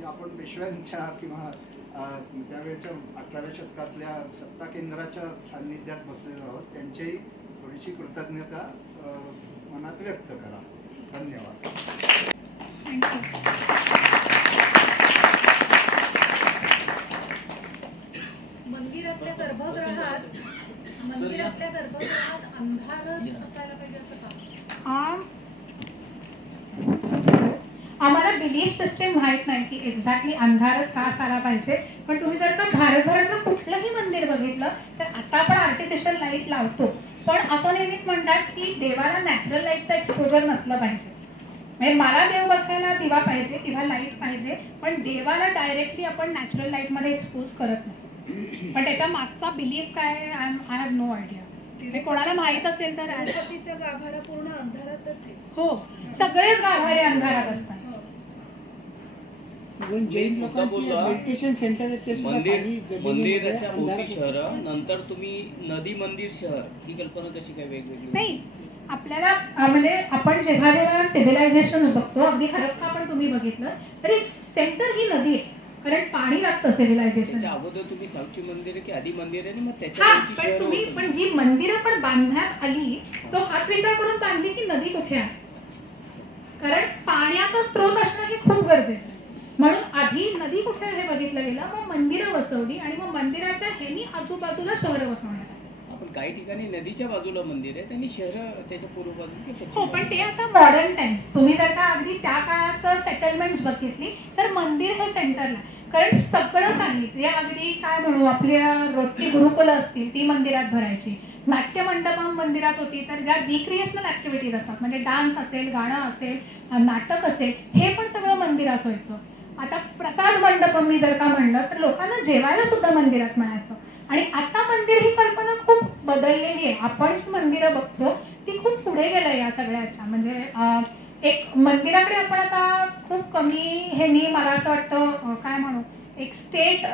आपण पेशव्यांच्या किंवा त्यावेळेच्या 18व्या शतकातल्या सत्ता केंद्राच्या सान्निध्यात बसलेलो आहोत, त्यांचीही थोडीशी कृतज्ञता मनात व्यक्त करा. धन्यवाद. मंदिरातल्या गर्भगृहात अंधारच असायला पाहिजे असं का? आम्हाला बिलीफ सिस्टीम माहीत नाही की एक्झॅक्टली अंधारच का असायला पाहिजे, पण तुम्ही जर का भारतभरातलं कुठलंही मंदिर बघितलं तर आता आपण आर्टिफिशियल लाईट लावतो, पण असं नेहमीच म्हणतात की देवाला नॅचरल लाईटचं एक्सपोजर नसलं पाहिजे. म्हणजे मला देव बघायला दिवा पाहिजे किंवा लाईट पाहिजे, पण देवाला डायरेक्टली आपण नॅचरल लाईटमध्ये एक्सपोज करत नाही. पण त्याच्या मागचा बिलीफ काय आय हॅव नो आयडिया. हे कोणाला माहित असेल तर गणपतीचा गाभारा पूर्ण अंधारातच आहे. हो, सगळेच गाभारे अंधारात असतात. जैन लोकांची मेडिटेशन सेंटर आहे ते सुद्धा खाली मंदिराच्या भोवती शहर, नंतर तुम्ही नदी मंदिर शहर, ही कल्पना कशी काय वेगवेगळी? नाही, आपल्याला म्हणजे आपण जेव्हा जेव्हा सिव्हिलायझेशन बघतो, अगदी हरप्पा पण तुम्ही बघितलं तरी सेंटर ही नदी आहे, कारण पाणी लागतं सिव्हिलायझेशन. अगोदर तुम्ही साऊथची मंदिर की आधी मंदिर आहे, मग हा, त्याच्या पण तुम्ही पण जी मंदिरं पण बांधण्यात आली तो हाच विचार करून बांधली की नदी कुठे आहे, कारण पाण्याचा स्रोत असणं हे खूप गरजेचं आहे. म्हणून आधी नदी कुठे आहे हे बघितलं गेलं, मग मंदिरं वसवली आणि मग मंदिराच्या हेनी आजूबाजूला शहरं वसवण्यात आली. आपण काही ठिकाणी नदीच्या बाजूला मंदिर आहे, त्यांनी शहर त्याच्या पूर्व बाजूला. हो, पण ते आता मॉडर्न टाइम्स. तुम्ही जर का अगदी त्या काळाचं सेटलमेंट बघितली तर मंदिर हे सेंटरला, कारण सगळं काही ते अगदी काय म्हणू, आपल्या रोजची गुरुकुलं असतील ती मंदिरात भरायची, नाट्यमंडपम मंदिरात होती, तर ज्या रिक्रिएशनल ऍक्टिव्हिटीज असतात म्हणजे डान्स असेल, गाणं असेल, नाटक असेल, हे पण सगळं मंदिरात व्हायचं. आता प्रसाद मंडपम मी जर का म्हणलं तर लोकांना जेवायला सुद्धा मंदिरात मिळायचं. आणि आता मंदिर ही कल्पना खूप बदललेली आहे. आपण जी मंदिरं बघतो ती खूप पुढे गेलं या सगळ्याच्या. म्हणजे एक मंदिराकडे आपण आता खूप कमी ह्यानी मला असं वाटतं काय म्हणू, एक स्टेट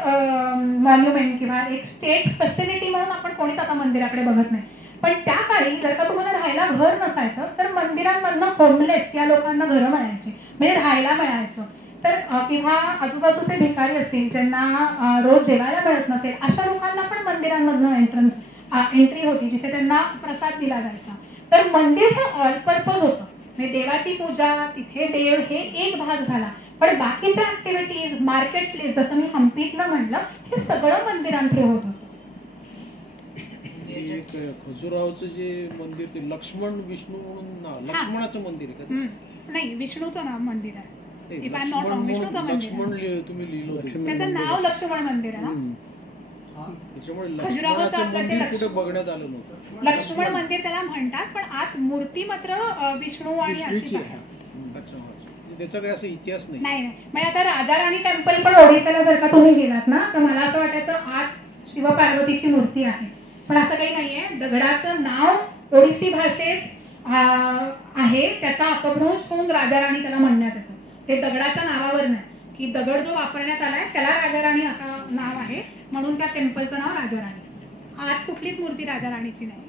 मॉन्युमेंट किंवा एक स्टेट फॅसिलिटी म्हणून आपण कोणीच आता मंदिराकडे बघत नाही. पण त्या काळी जर का तुम्हाला राहायला घर नसायचं तर मंदिरांमधनं होमलेस या लोकांना घरं मिळायची, म्हणजे राहायला मिळायचं. तर किंवा आजूबाजूचे भिकारी असतील ज्यांना रोज जेवायला मिळत नसेल, अशा लोकांना पण मंदिरांमधनं एंट्री होती जिथे त्यांना प्रसाद दिला जायचा. तर मंदिर हे ऑल पर्पज होतं, म्हणजे देवाची पूजा, तिथे देव हे एक भाग झाला, पण बाकीच्या ऍक्टिव्हिटीज, मार्केट प्लेस जसं मी हम्पीतलं म्हणलं, हे सगळं मंदिरांकडे होत होतं. खजुराहोचं जे मंदिर ते लक्ष्मण विष्णू म्हणून लक्ष्मणाचं मंदिर आहे का? नाही, विष्णूचं नाव मंदिर आहे. लक्ष्मण तुम्ही लिहिलं होतं, त्याचं नाव लक्ष्मण मंदिर आहे ना. त्याच्यामुळे लक्ष्मणाचं मंदिर कुठे बघण्यात आलं नव्हतं. लक्ष्मण मंदिर त्याला म्हणतात, पण आत मूर्ती मात्र विष्णू आणि अशी आहे. त्याचा काही असं इतिहास नाही. नाही, म्हणजे आता राजा राणी टेम्पल पण ओडिशाला जर का तुम्ही गेलात ना तर मला असं वाटायचं आत शिवपार्वतीची मूर्ती आहे, पण असं काही नाहीये. दगडाचं नाव ओडिसी भाषेत आहे, त्याचा अपभ्रंश होऊन राजा राणी त्याला म्हणण्यात येतं. ते दगडाच्या नावावर नाही की दगड जो वापरण्यात आलाय त्याला राजा राणी असं नाव आहे, म्हणून त्या टेम्पलचं नाव राजा राणी. आत कुठलीच मूर्ती राजा राणीची नाही.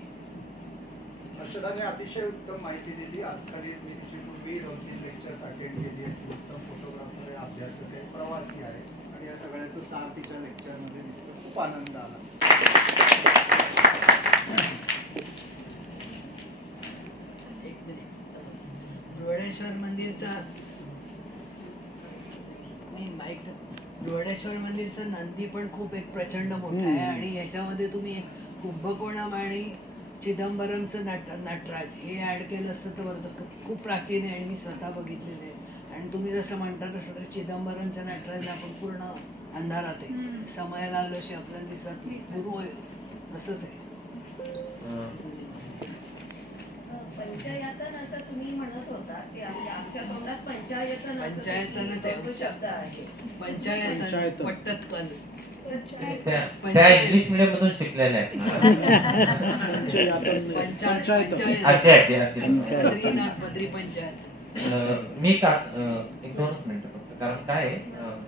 हर्षदाने अतिशय उत्तम माहिती दिली. आज खाली मी पूर्वी 2-3 लेक्चर्स अटेंड केली आहेत. उत्तम फोटोग्राफर आहे, अभ्यासक आहे, प्रवासी आहे आणि या सगळ्याचं सार तिच्या लेक्चरमध्ये दिसतं. खूप आनंद आला. डोळेश्वर मंदिरचा डोळेश्वर मंदिरचा नंदी पण खूप एक प्रचंड मोठा आहे आणि ह्याच्यामध्ये तुम्ही एक कुंभकोणम आणि चिदंबरमचं नटराज हे ऍड केलं असतं तर बरोबर खूप प्राचीन आहे आणि मी स्वतः बघितलेले आहे. आणि तुम्ही जसं म्हणता तसं तर चिदंबरमच्या नटराजला आपण पूर्ण अंधारात आहे, समय लावल्याशी आपल्याला दिसत नाही, गुरु असंच आहे. पंचायतन असं तुम्ही म्हणत होता की आमच्या तोंडात पंचायतनच शब्द आहे. पंचायतन पटत पण त्या इंग्लिश मीडियम मधून शिकलेल्या आहेत. बद्री पंचायत. मी का 1-2 मिनिटं फक्त, कारण काय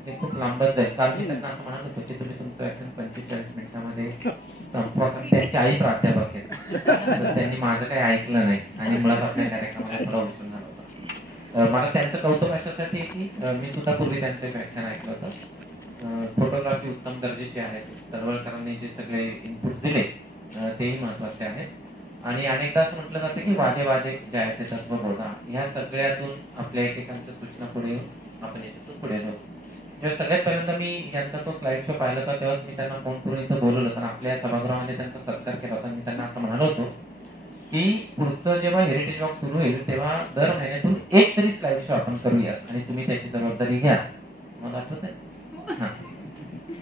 हे खूप लांबच आहे. काल मी त्यांना असं म्हणत होतो की तुम्ही तुमचं व्याख्यान 45 मिनिटांमध्ये संपवा, कारण त्यांची आई प्राध्यापक आहे, तर त्यांनी माझं काही ऐकलं नाही आणि मुळात आपल्या कार्यक्रमाला थोडा उशीर झाला होता. मला त्यांचं कौतुक अशासाठी की मी सुद्धा पूर्वी त्यांचं व्याख्यान ऐकलं होतं. फोटोग्राफी उत्तम दर्जाची आहे, तळवळकरांनी जे सगळे इनपुट्स दिले तेही महत्वाचे आहेत. आणि अनेकदा असं म्हटलं जातं की वादे जे आहेत ते तत्वबोधा, ह्या सगळ्यातून आपल्या एकेकांच्या सूचना पुढे येऊन आपण याच्यातून पुढे जाऊ. जेव्हा सगळ्यात पहिल्यांदा मी यांचा तो स्लाइड शो पाहिला होता तेव्हाच मी त्यांना फोन करून इथं बोलवलं, कारण आपल्या सभागृहामध्ये त्यांचा सत्कार केला होता. मी त्यांना असं म्हणालो होतो की पुढचं जेव्हा हेरिटेज वॉक सुरू होईल तेव्हा दर महिन्यातून एक तरी स्लाइड शो आपण करूयात आणि तुम्ही त्याची जबाबदारी घ्या. मला आठवत आहे हा.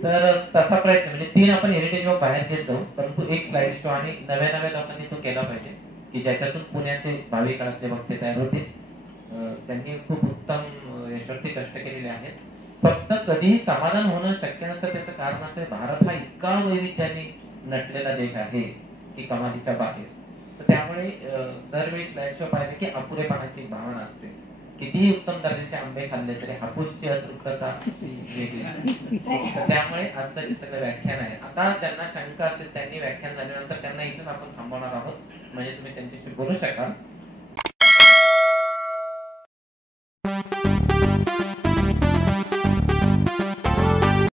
तर तसा प्रयत्न म्हणजे 3 आपण हेरिटेज वॉक बाहेर घेत जाऊ, परंतु एक स्लाइड शो आणि नव्या लोकांनी तो केला पाहिजे की ज्याच्यातून पुण्याचे भावी काळातले वक्ते तयार होतील. त्यांनी खूप उत्तम याच्यावरती कष्ट केलेले आहेत. फक्त कधीही समाधान होणं शक्य नसतं. त्याचं कारण असं भारत हा इतका वैविध्याने नटलेला देश आहे की कमालीच्या बाहेर. तर त्यामुळे दरवेळी स्लाइड शो पाहिजे की अपुरेपणाची भावना असते. कितीही उत्तम दर्जाचे आंबे खाल्ले तरी हापूसची अतृप्तता वेगळी. तर त्यामुळे आजचं जे सगळं व्याख्यान आहे, आता ज्यांना शंका असेल त्यांनी व्याख्यान झाल्यानंतर त्यांना इथेच आपण थांबवणार आहोत, म्हणजे तुम्ही त्यांच्याशी बोलू शकाल.